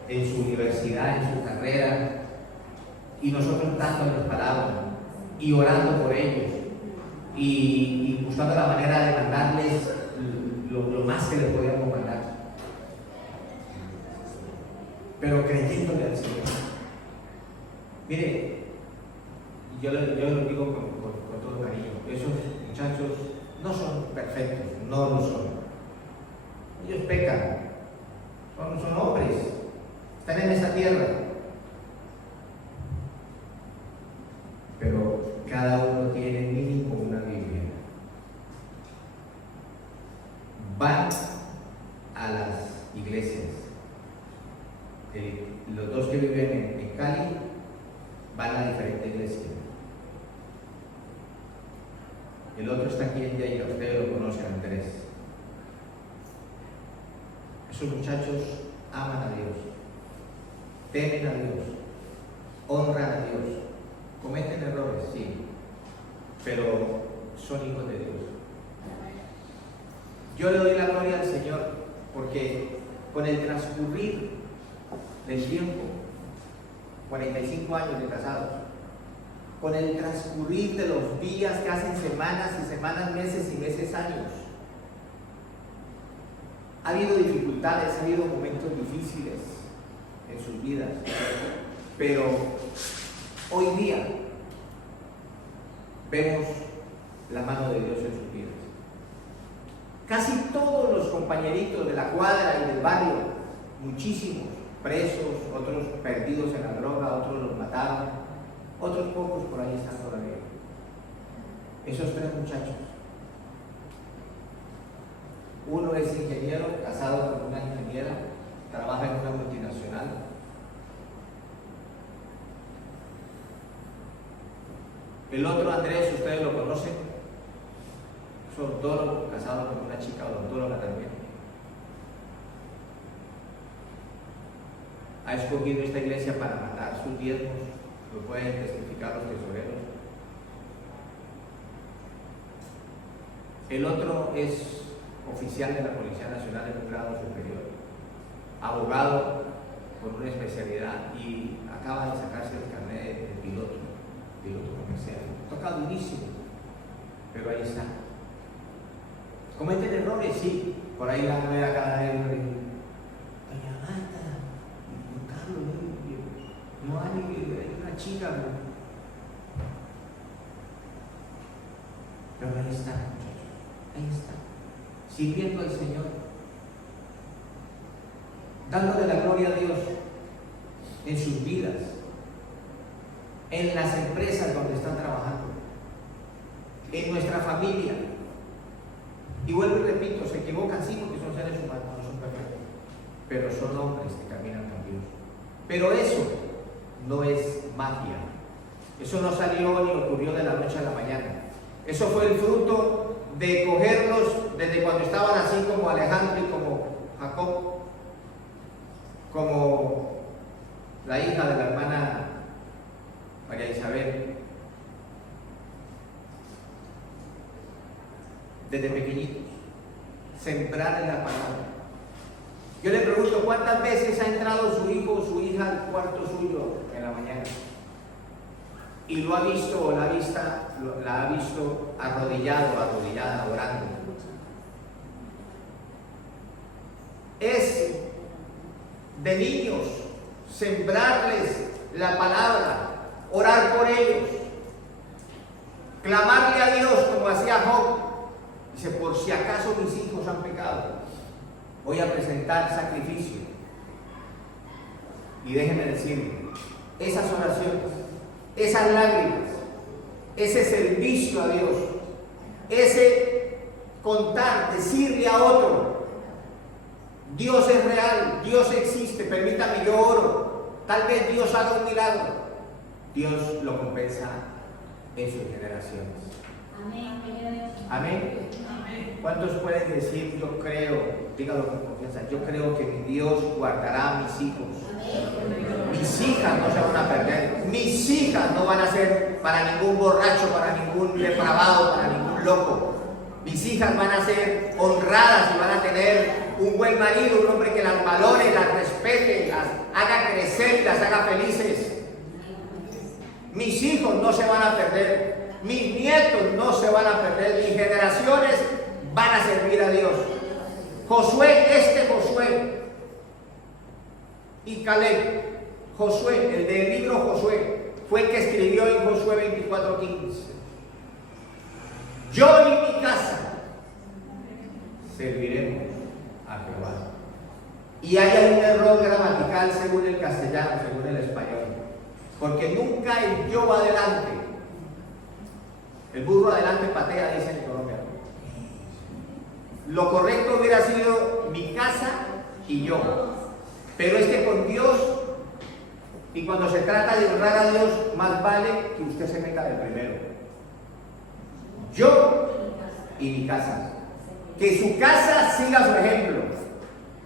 en su universidad, en su carrera, y nosotros dándoles palabras y orando por ellos y buscando la manera de mandarles lo más que les podíamos mandar, pero creyéndole al Señor. Mire, yo lo digo con todo cariño, esos muchachos no son perfectos, no lo son. Ellos pecan, son hombres, están en esta tierra. Pero cada uno tiene mínimo una Biblia. Van a las iglesias. Los dos que viven en Cali van a diferentes iglesias. El otro está aquí en Yaira, ustedes lo conocen, Andrés. Esos muchachos aman a Dios, temen a Dios, honran a Dios, cometen errores, sí, pero son hijos de Dios. Yo le doy la gloria al Señor porque con el transcurrir del tiempo, 45 años de casados, con el transcurrir de los días que hacen semanas y semanas, meses y meses, años, ha habido dificultades, ha habido momentos difíciles en sus vidas, pero hoy día vemos la mano de Dios en sus vidas. Casi todos los compañeritos de la cuadra y del barrio, muchísimos presos, otros perdidos en la droga, otros los mataron, otros pocos por ahí están todavía. Esos tres muchachos, uno es ingeniero, casado con una ingeniera, trabaja en una multinacional. El otro, Andrés, ustedes lo conocen, es odontólogo, casado con una chica odontóloga también. Ha escogido esta iglesia para matar sus diezmos, lo pueden testificar los tesoreros. El otro es oficial de la Policía Nacional en un grado superior, abogado con una especialidad y acaba de sacarse el carnet de piloto comercial. Toca durísimo, pero ahí está. ¿Cometen errores? Sí. Por ahí van a ver a cada vez doña Marta, don Carlos, no hay una chica, pero ahí está, muchachos, ahí está, sirviendo al Señor, dándole la gloria a Dios en sus vidas, en las empresas donde están trabajando, en nuestra familia. Y vuelvo y repito, se equivocan sí porque son seres humanos, no son perfectos, pero son hombres que caminan con Dios. Pero eso no es magia, eso no salió ni ocurrió de la noche a la mañana. Eso fue el fruto de cogerlos desde cuando estaban así como Alejandro y como Jacob, como la hija de la hermana María Isabel, desde pequeñitos, sembrar en la palabra. Yo le pregunto cuántas veces ha entrado su hijo o su hija al cuarto suyo en la mañana y lo ha visto o la ha visto arrodillado, arrodillada, orando. Es de niños sembrarles la palabra, orar por ellos, clamarle a Dios como hacía Job. Dice, por si acaso mis hijos han pecado, voy a presentar sacrificio. Y déjenme decirle, esas oraciones, esas lágrimas, ese servicio a Dios, ese contar, decirle a otro, Dios es real, Dios existe, permítame, yo oro, tal vez Dios haga un milagro, Dios lo compensa en sus generaciones. Amén. Amén. ¿Cuántos pueden decir, yo creo, dígalo con confianza, yo creo que mi Dios guardará a mis hijos? Mis hijas no se van a perder, mis hijas no van a ser para ningún borracho, para ningún depravado, para ningún loco. Mis hijas van a ser honradas y van a tener un buen marido, un hombre que las valore, las respete, las haga crecer y las haga felices. Mis hijos no se van a perder, mis nietos no se van a perder, mis generaciones van a servir a Dios. Josué y Caleb, Josué, el del libro Josué, fue el que escribió en Josué 24:15. Yo y mi casa serviremos a Jehová. Y haya un error gramatical según el castellano, según el español. Porque nunca el yo va adelante. El burro adelante patea, dice en Colombia. Lo correcto hubiera sido mi casa y yo. Pero es que con Dios, y cuando se trata de honrar a Dios, más vale que usted se meta de primero. Yo y mi casa. Que su casa siga su ejemplo.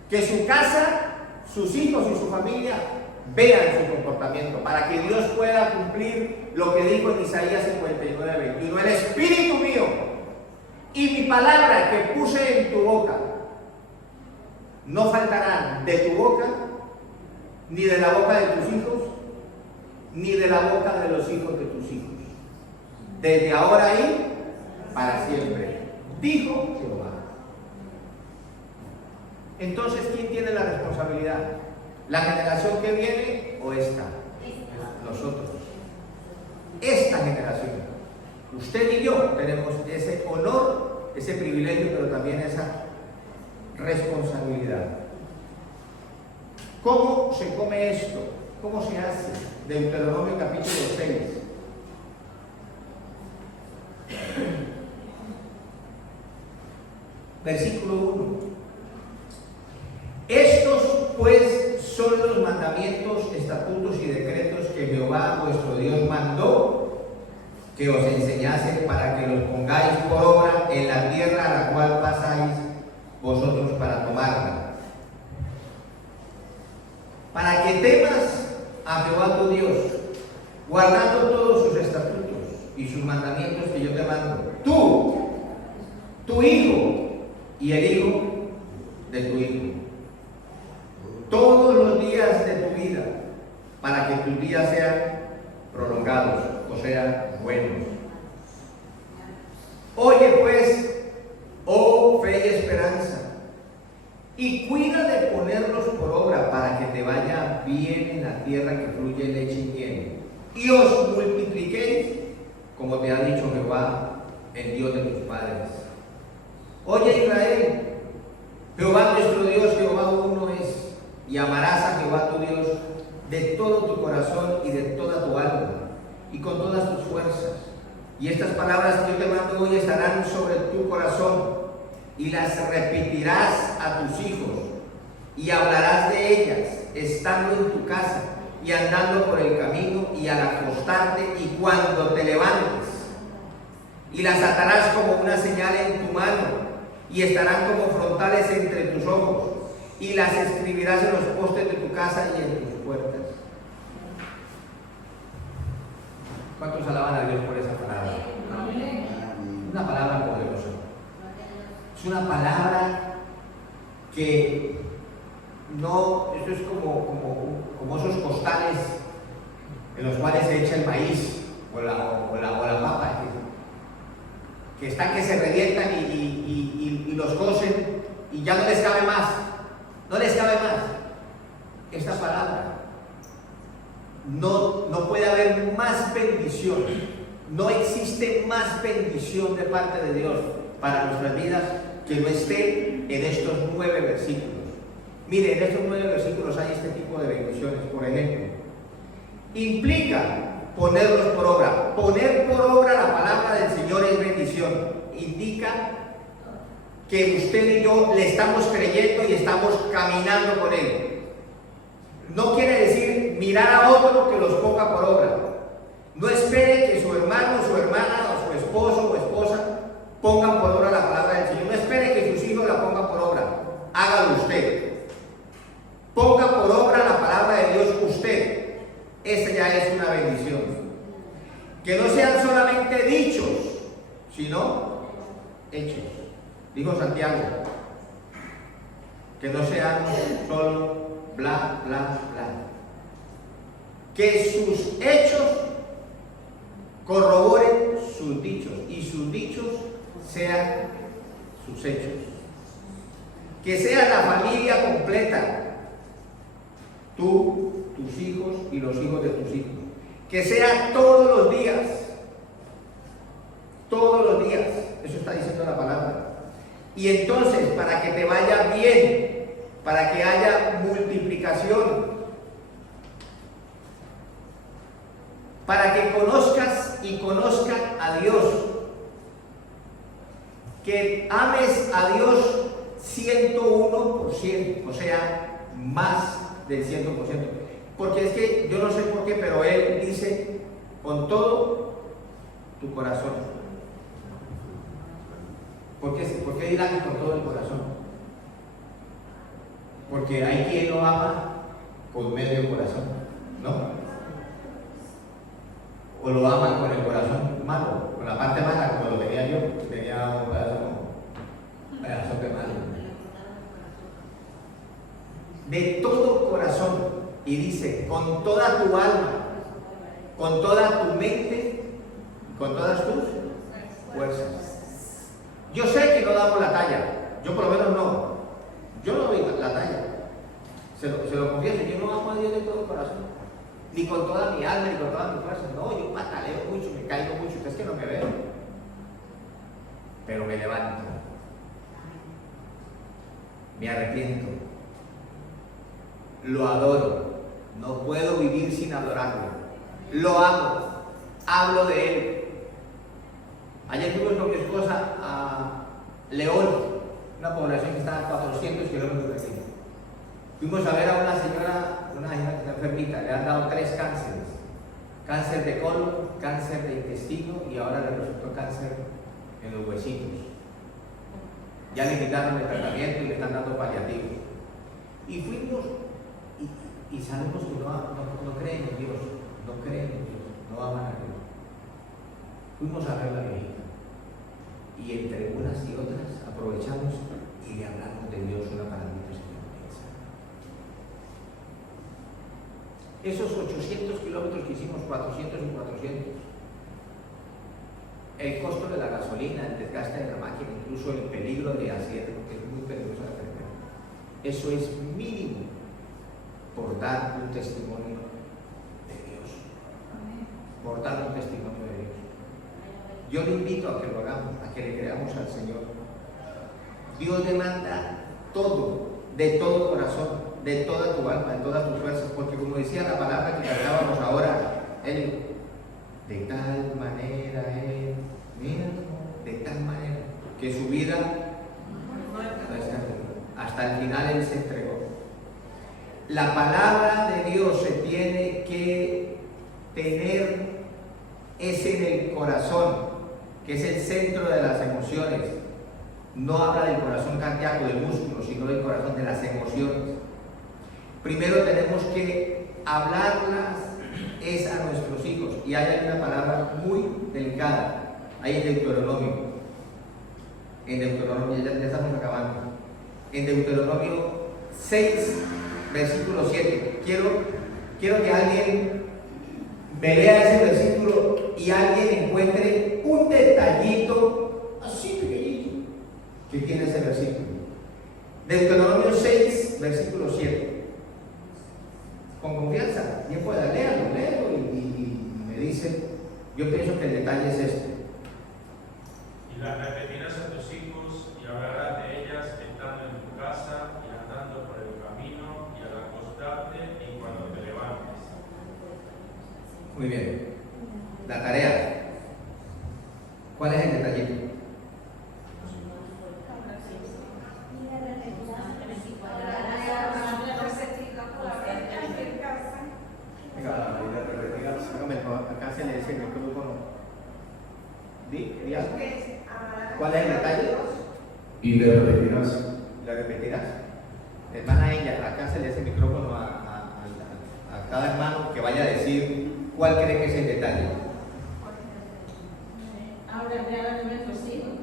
Que su casa, sus hijos y su familia vean su comportamiento, para que Dios pueda cumplir lo que dijo en Isaías 59:21. El Espíritu mío y mi palabra que puse en tu boca no faltarán de tu boca, ni de la boca de tus hijos, ni de la boca de los hijos de tus hijos, desde ahora y para siempre, dijo Jehová. Entonces, ¿quién tiene la responsabilidad? ¿La generación que viene o esta? Nosotros. Esta generación. Usted y yo tenemos ese honor, ese privilegio, pero también esa responsabilidad. ¿Cómo se come esto? ¿Cómo se hace? Deuteronomio capítulo 6. Versículo 1. Estos pues son los mandamientos, estatutos y decretos que Jehová vuestro Dios mandó que os enseñase para que los pongáis por obra en la tierra a la cual pasáis vosotros para tomarla. Para que temas a Jehová tu Dios, guardando todos sus estatutos y sus mandamientos que yo te mando, tú, tu hijo y el hijo de tu hijo, todos los días de tu vida, para que tus días sean prolongados, o sean buenos. Oye pues, oh fe y esperanza, y cuida de ponerlos por obra para que te vaya bien en la tierra que fluye leche y miel, y os multipliquéis, como te ha dicho Jehová, el Dios de tus padres. Oye Israel, Jehová nuestro Dios, Jehová uno es, y amarás a Jehová tu Dios de todo tu corazón y de toda tu alma y con todas tus fuerzas. Y estas palabras que yo te mando hoy estarán sobre tu corazón y las repetirás a tus hijos y hablarás de ellas estando en tu casa y andando por el camino y al acostarte y cuando te levantes. Y las atarás como una señal en tu mano y estarán como frontales entre tus ojos. Y las escribirás en los postes de tu casa y en tus puertas. ¿Cuántos alaban a Dios por esa palabra? Una palabra poderosa. Es una palabra que no, esto es como esos costales en los cuales se echa el maíz o la papa, que están que se revientan y los cocen y ya no les cabe más. No les cabe más. Esta palabra no puede haber más bendición. No existe más bendición de parte de Dios para nuestras vidas que no esté en estos 9 versículos. Mire, en estos 9 versículos hay este tipo de bendiciones. Por ejemplo, implica ponerlos por obra. Poner por obra la palabra del Señor es bendición. Indica que usted y yo le estamos creyendo y estamos caminando con Él. No quiere decir mirar a otro que los ponga por obra. No espere que su hermano, su hermana, o su esposo o esposa pongan por obra la palabra del Señor. No espere que sus hijos la pongan por obra. Hágalo usted. Ponga por obra la palabra de Dios usted. Esa ya es una bendición. Que no sean solamente dichos, sino hechos. Dijo Santiago, que no sean solo bla, bla, bla. Que sus hechos corroboren sus dichos y sus dichos sean sus hechos. Que sea la familia completa, tú, tus hijos y los hijos de tus hijos. Que sea todos los días, eso está diciendo la palabra. Y entonces, para que te vaya bien, para que haya multiplicación, para que conozcas y conozcan a Dios, que ames a Dios 101%, o sea, más del 100%. Porque es que yo no sé por qué, pero Él dice con todo tu corazón. ¿Por qué dirá que con todo el corazón? Porque hay quien lo ama con medio corazón, ¿no? O lo aman con el corazón malo, con la parte mala, como lo tenía yo, tenía un pedazo de malo. De todo corazón, y dice, con toda tu alma, con toda tu mente, con todas tus fuerzas. Yo sé que no damos la talla, yo por lo menos no, yo no doy la talla, se lo confieso, yo no amo a Dios de todo corazón. Ni con toda mi alma, ni con toda mi fuerza. No, yo pataleo mucho, me caigo mucho. Ustedes que no me ven. Pero me levanto. Me arrepiento. Lo adoro. No puedo vivir sin adorarlo. Lo amo. Hablo de él. Ayer fuimos con mi esposa a León, una población que está a 400 kilómetros de aquí. Fuimos a ver a una señora que está enfermita, le han dado 3 cánceres: cáncer de colon, cáncer de intestino y ahora le resultó cáncer en los huesitos. Ya le quitaron el tratamiento y le están dando paliativos. Y fuimos y sabemos que no creen en Dios, no creen en Dios, no aman a Dios. Fuimos a ver a la viejita y entre unas y otras aprovechamos y le hablamos de Dios una palabrita. Esos 800 kilómetros que hicimos, 400 y 400, el costo de la gasolina, el desgaste de la máquina, incluso el peligro de accidente, porque es muy peligrosa la carretera, eso es mínimo por dar un testimonio de Dios. Por dar un testimonio de Dios. Yo le invito a que lo hagamos, a que le creamos al Señor. Dios demanda todo, de todo corazón, de toda tu alma, de todas tus fuerzas, porque como decía la palabra que cantábamos ahora, Él, de tal manera Él, mira, de tal manera, que su vida hasta el final Él se entregó. La palabra de Dios se tiene que tener en el corazón, que es el centro de las emociones. No habla del corazón cardíaco, del músculo, sino del corazón, de las emociones. Primero tenemos que hablarlas es a nuestros hijos, y hay una palabra muy delicada ahí en Deuteronomio. Ya estamos acabando. En Deuteronomio 6, versículo 7. Quiero que alguien me lea ese versículo y alguien encuentre un detallito así pequeñito que tiene ese versículo. Deuteronomio 6, versículo 7. Con confianza, bien pueda, léalo y me dice, yo pienso que el detalle es este. Y las repetirás a tus hijos y hablarás de ellas estando en tu casa y andando por el camino y al acostarte y cuando te levantes. Muy bien. La tarea. ¿Cuál es el detallito? Acá se le dice el micrófono. ¿Cuál es el detalle? Y le repetirás. ¿La repetirás? Hermana, ella, acá se le hace el micrófono a cada hermano que vaya a decir cuál cree que es el detalle. Ahora ya a nuestros hijos.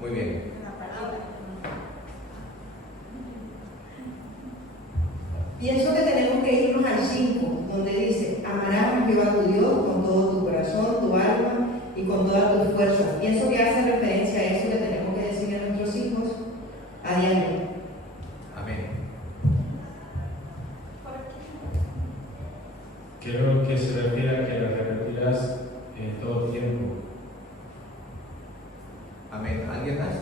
Muy bien. Pienso que tenemos que irnos al 5, donde dice: amarás a Jehová tu Dios con todo tu corazón, tu alma y con todas tus fuerzas. Pienso que hace referencia a eso que tenemos que decir a nuestros hijos a diario. Amén. Creo que se refiere a que la repetirás en todo tiempo. Amén. ¿Alguien más?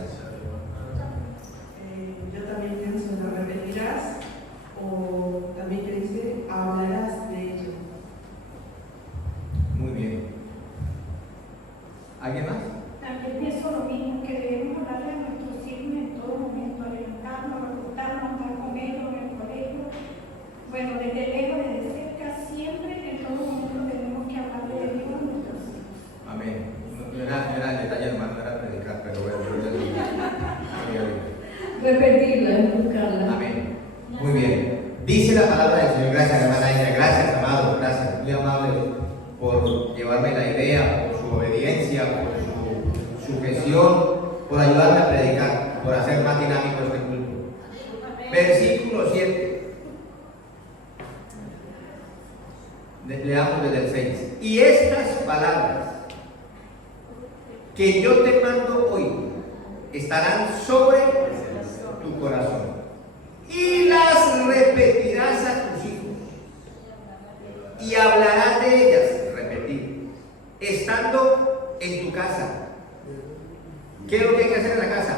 Leamos desde el 6. Y estas palabras que yo te mando hoy estarán sobre tu corazón y las repetirás a tus hijos y hablarás de ellas, repetir, estando en tu casa. ¿Qué es lo que hay que hacer en la casa?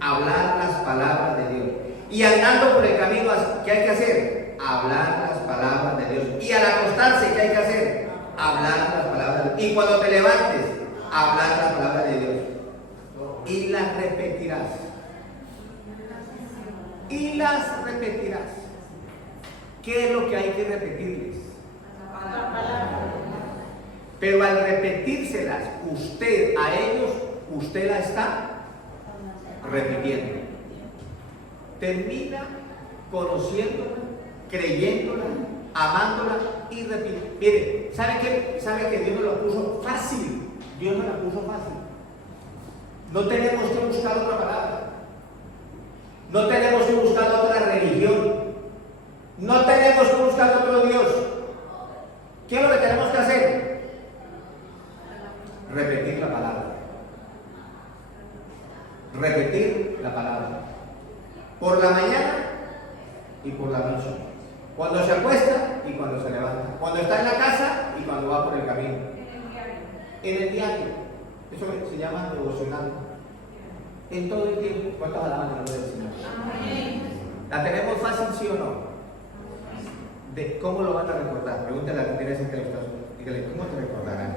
Hablar las palabras de Dios. Y andando por el camino, ¿qué hay que hacer? Hablar las palabras de Dios. Y al acostarse, ¿qué hay que hacer? Hablar las palabras de Dios. Y cuando te levantes, hablar las palabras de Dios. Y las repetirás. Y las repetirás. ¿Qué es lo que hay que repetirles? Pero al repetírselas usted a ellos, usted la está repitiendo. Termina conociéndola, creyéndola, amándola y repitiendo. Mire, ¿sabe que Dios nos lo puso fácil? Dios nos la puso fácil. No tenemos que buscar otra palabra. No tenemos que buscar otra religión. No tenemos que buscar otro Dios. ¿Qué es lo que tenemos que hacer? Repetir la palabra. Repetir la palabra. Por la mañana y por la noche. Cuando se acuesta y cuando se levanta. Cuando está en la casa y cuando va por el camino. En el diario. Eso se llama devocional. En todo el tiempo. ¿Cuántas alaban el nombre del Señor? ¿La tenemos fácil, sí o no? De ¿cómo lo van a recordar? Pregúntale a la que tiene ese texto. Dígale, ¿cómo te recordarán?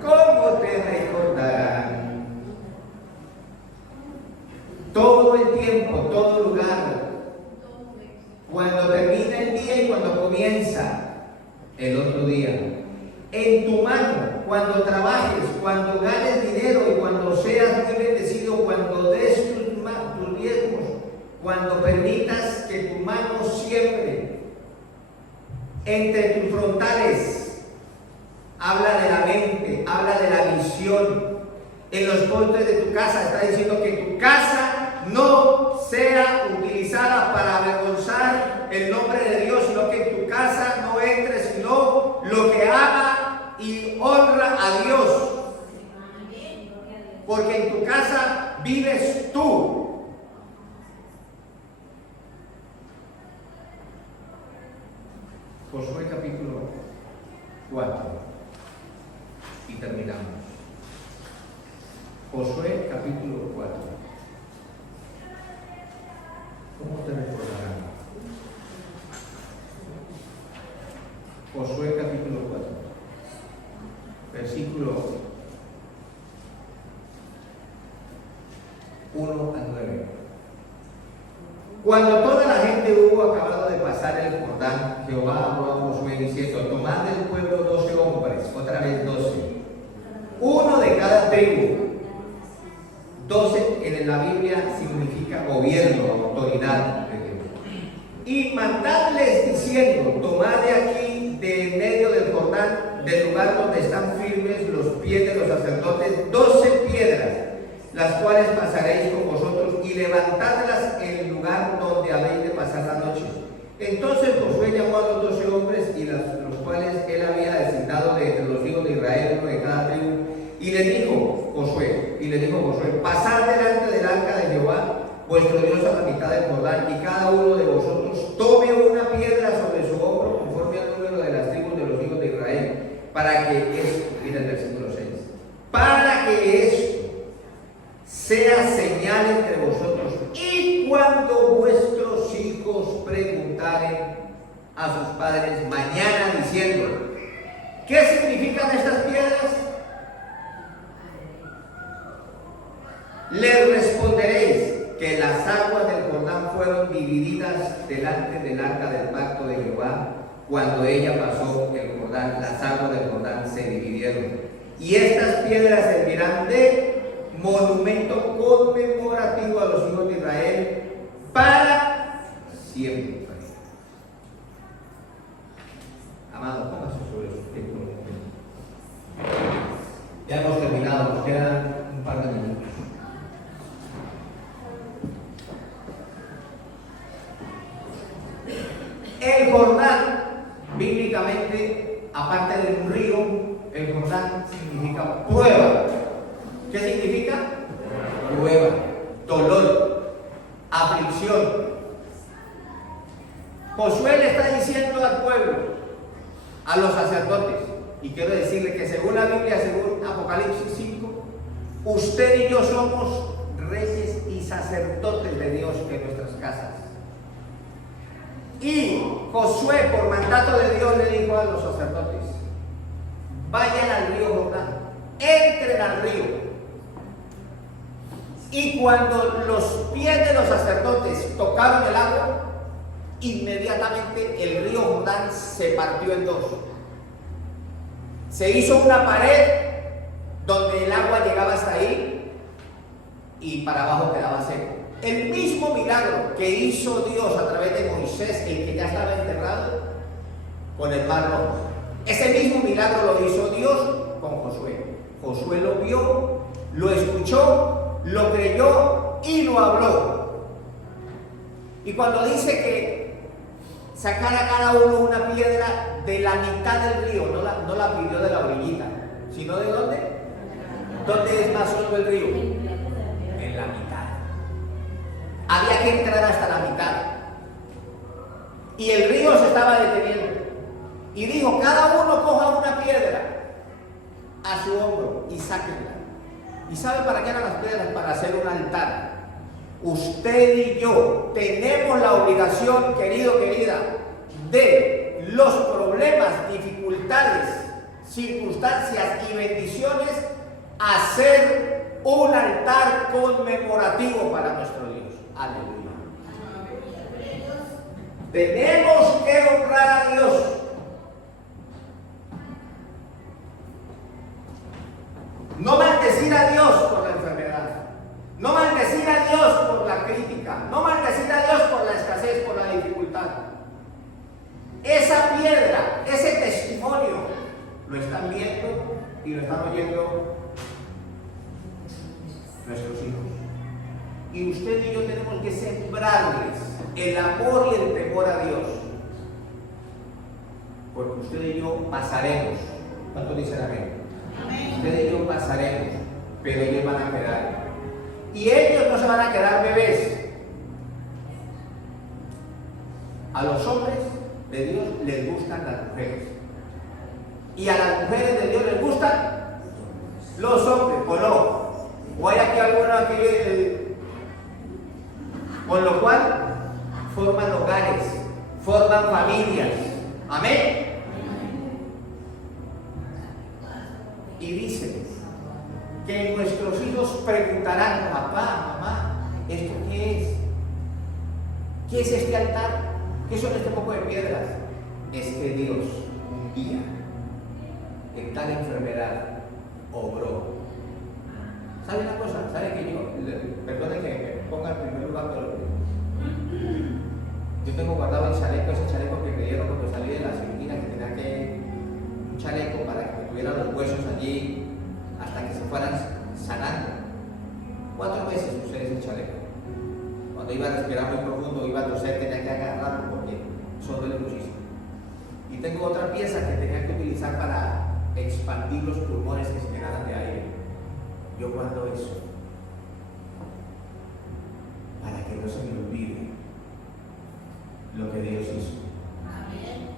¿Cómo te recordarán? Todo el tiempo, todo lugar. Cuando termina el día y cuando comienza el otro día. En tu mano, cuando trabajes, cuando ganes dinero y cuando seas muy bendecido, cuando des tus diezmos, cuando permitas que tu mano siembre entre tus frontales, habla de la mente, habla de la visión. En los postes de tu casa está diciendo que tu casa no sea utilizada para avergonzar el nombre de Dios, sino que en tu casa no entre sino lo que ama y honra a Dios. Porque en tu casa vives tú. Josué capítulo 4 y terminamos. Josué capítulo 4. ¿Cómo te recordarán? Josué capítulo 4, versículo 1 al 9. Cuando toda la gente hubo acabado de pasar el Jordán, Jehová habló a Josué diciendo: tomad del pueblo 12 hombres, otra vez 12, uno de cada tribu. 12 en la Biblia significa gobierno, autoridad de Dios. Y mandadles diciendo: tomad de aquí, de en medio del Jordán, del lugar donde están firmes los pies de los sacerdotes, 12 piedras, las cuales pasaréis con vosotros, y levantadlas en el lugar donde habéis de pasar la noche. Entonces Josué llamó a los 12 hombres, y los cuales él había designado de entre los hijos de Israel, uno de cada tribu, y les dijo Josué, pasad delante del arca de Jehová, vuestro Dios, a la mitad del Jordán, y cada uno de vosotros tome una piedra sobre su hombro, conforme al número de las tribus de los hijos de Israel, para que esto, mira el versículo 6, para que esto sea señal entre vosotros, y cuando vuestros hijos preguntaren a sus padres mañana diciendo: ¿qué significan estas piedras? Les responderéis que las aguas del Jordán fueron divididas delante del arca del pacto de Jehová. Cuando ella pasó el Jordán, las aguas del Jordán se dividieron. Y estas piedras servirán de monumento conmemorativo a los hijos de Israel para siempre. Amado, póngase sobre sus pies. Ya hemos terminado, nos quedan un par de minutos. El Jordán Bíblicamente, aparte de un río, el Jordán significa prueba. ¿Qué significa? Prueba, dolor, aflicción. Josué le está diciendo al pueblo, a los sacerdotes, y quiero decirle que según la Biblia, según Apocalipsis 5, usted y yo somos reyes y sacerdotes de Dios en nuestras casas. Y Josué, por mandato de Dios, le dijo a los sacerdotes: vayan al río Jordán, entren al río. Y cuando los pies de los sacerdotes tocaron el agua, inmediatamente el río Jordán se partió en dos. Se hizo una pared donde el agua llegaba hasta ahí y para abajo quedaba seco. El mismo milagro que hizo Dios a través de Moisés, el que ya estaba enterrado, con el mar rojo. Ese mismo milagro lo hizo Dios con Josué. Josué lo vio, lo escuchó, lo creyó y lo habló. Y cuando dice que sacara cada uno una piedra de la mitad del río, no la pidió de la orillita, sino ¿de dónde? ¿Dónde es más hondo el río? En la mitad. Había que entrar hasta la mitad. Y el río se estaba deteniendo. Y dijo: cada uno coja una piedra a su hombro y sáquenla. ¿Y sabe para qué eran las piedras? Para hacer un altar. Usted y yo tenemos la obligación, querido, querida, de los problemas, dificultades, circunstancias y bendiciones, hacer un altar conmemorativo para nuestro Dios. Aleluya. Tenemos que honrar a Dios. No maldecir a Dios por la enfermedad. No maldecir a Dios por la crítica. No maldecir a Dios por la escasez, por la dificultad. Esa piedra, ese testimonio, lo están viendo y lo están oyendo nuestros hijos. Y usted y yo tenemos que sembrarles el amor y el temor a Dios. Porque usted y yo pasaremos. ¿Cuántos dicen amén? Amén. Usted y yo pasaremos, pero ellos van a quedar. Y ellos no se van a quedar bebés. A los hombres de Dios les gustan las mujeres. Y a las mujeres de Dios les gustan los hombres, ¿o no? ¿O hay aquí alguno aquí? Con lo cual forman hogares, forman familias. Amén. Y dice que nuestros hijos preguntarán: papá, mamá, ¿esto qué es? ¿Qué es este altar? ¿Qué son este poco de piedras? Es que Dios un día en tal enfermedad obró. ¿Sabe una cosa? ¿Sabe que yo, perdone que me ponga en primer lugar, pero yo tengo guardado el chaleco, ese chaleco que me dieron cuando salí de la cirugía, que tenía que un chaleco para que tuviera los huesos allí hasta que se fueran sanando. 4 meses usé ese chaleco. Cuando iba a respirar muy profundo, iba a toser, tenía que agarrarlo porque eso duele muchísimo. Y tengo otra pieza que tenía que utilizar para expandir los pulmones que se llenaran de aire. Yo guardo eso para que no se me olvide lo que Dios hizo. Amén.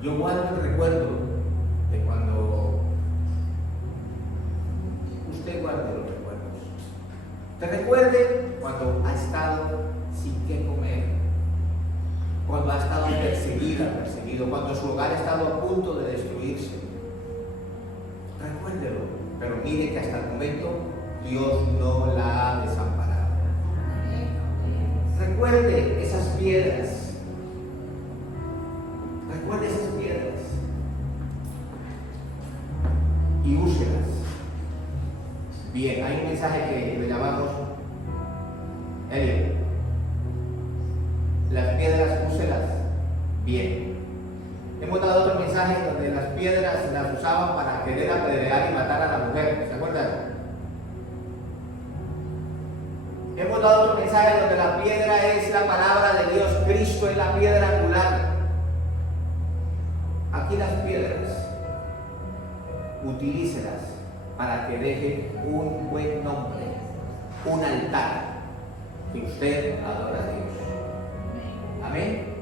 Yo guardo el recuerdo de cuando usted guarde los recuerdos. Te recuerde cuando ha estado sin qué comer, cuando ha estado perseguido, cuando su hogar ha estado a punto de destruirse. Recuérdelo. Pero mire que hasta el momento Dios no la ha desamparado. Recuerde esas piedras. Recuerde esas piedras. Y úselas. Bien, hay un mensaje que le llamamos las piedras, úselas bien. Hemos dado otro mensaje donde las piedras las usaban para querer apedrear y matar a la mujer, ¿se acuerdan? Hemos dado otro mensaje donde la piedra es la palabra de Dios, Cristo es la piedra angular. utilícelas para que deje un buen nombre, un altar que usted adora a Dios. Amén.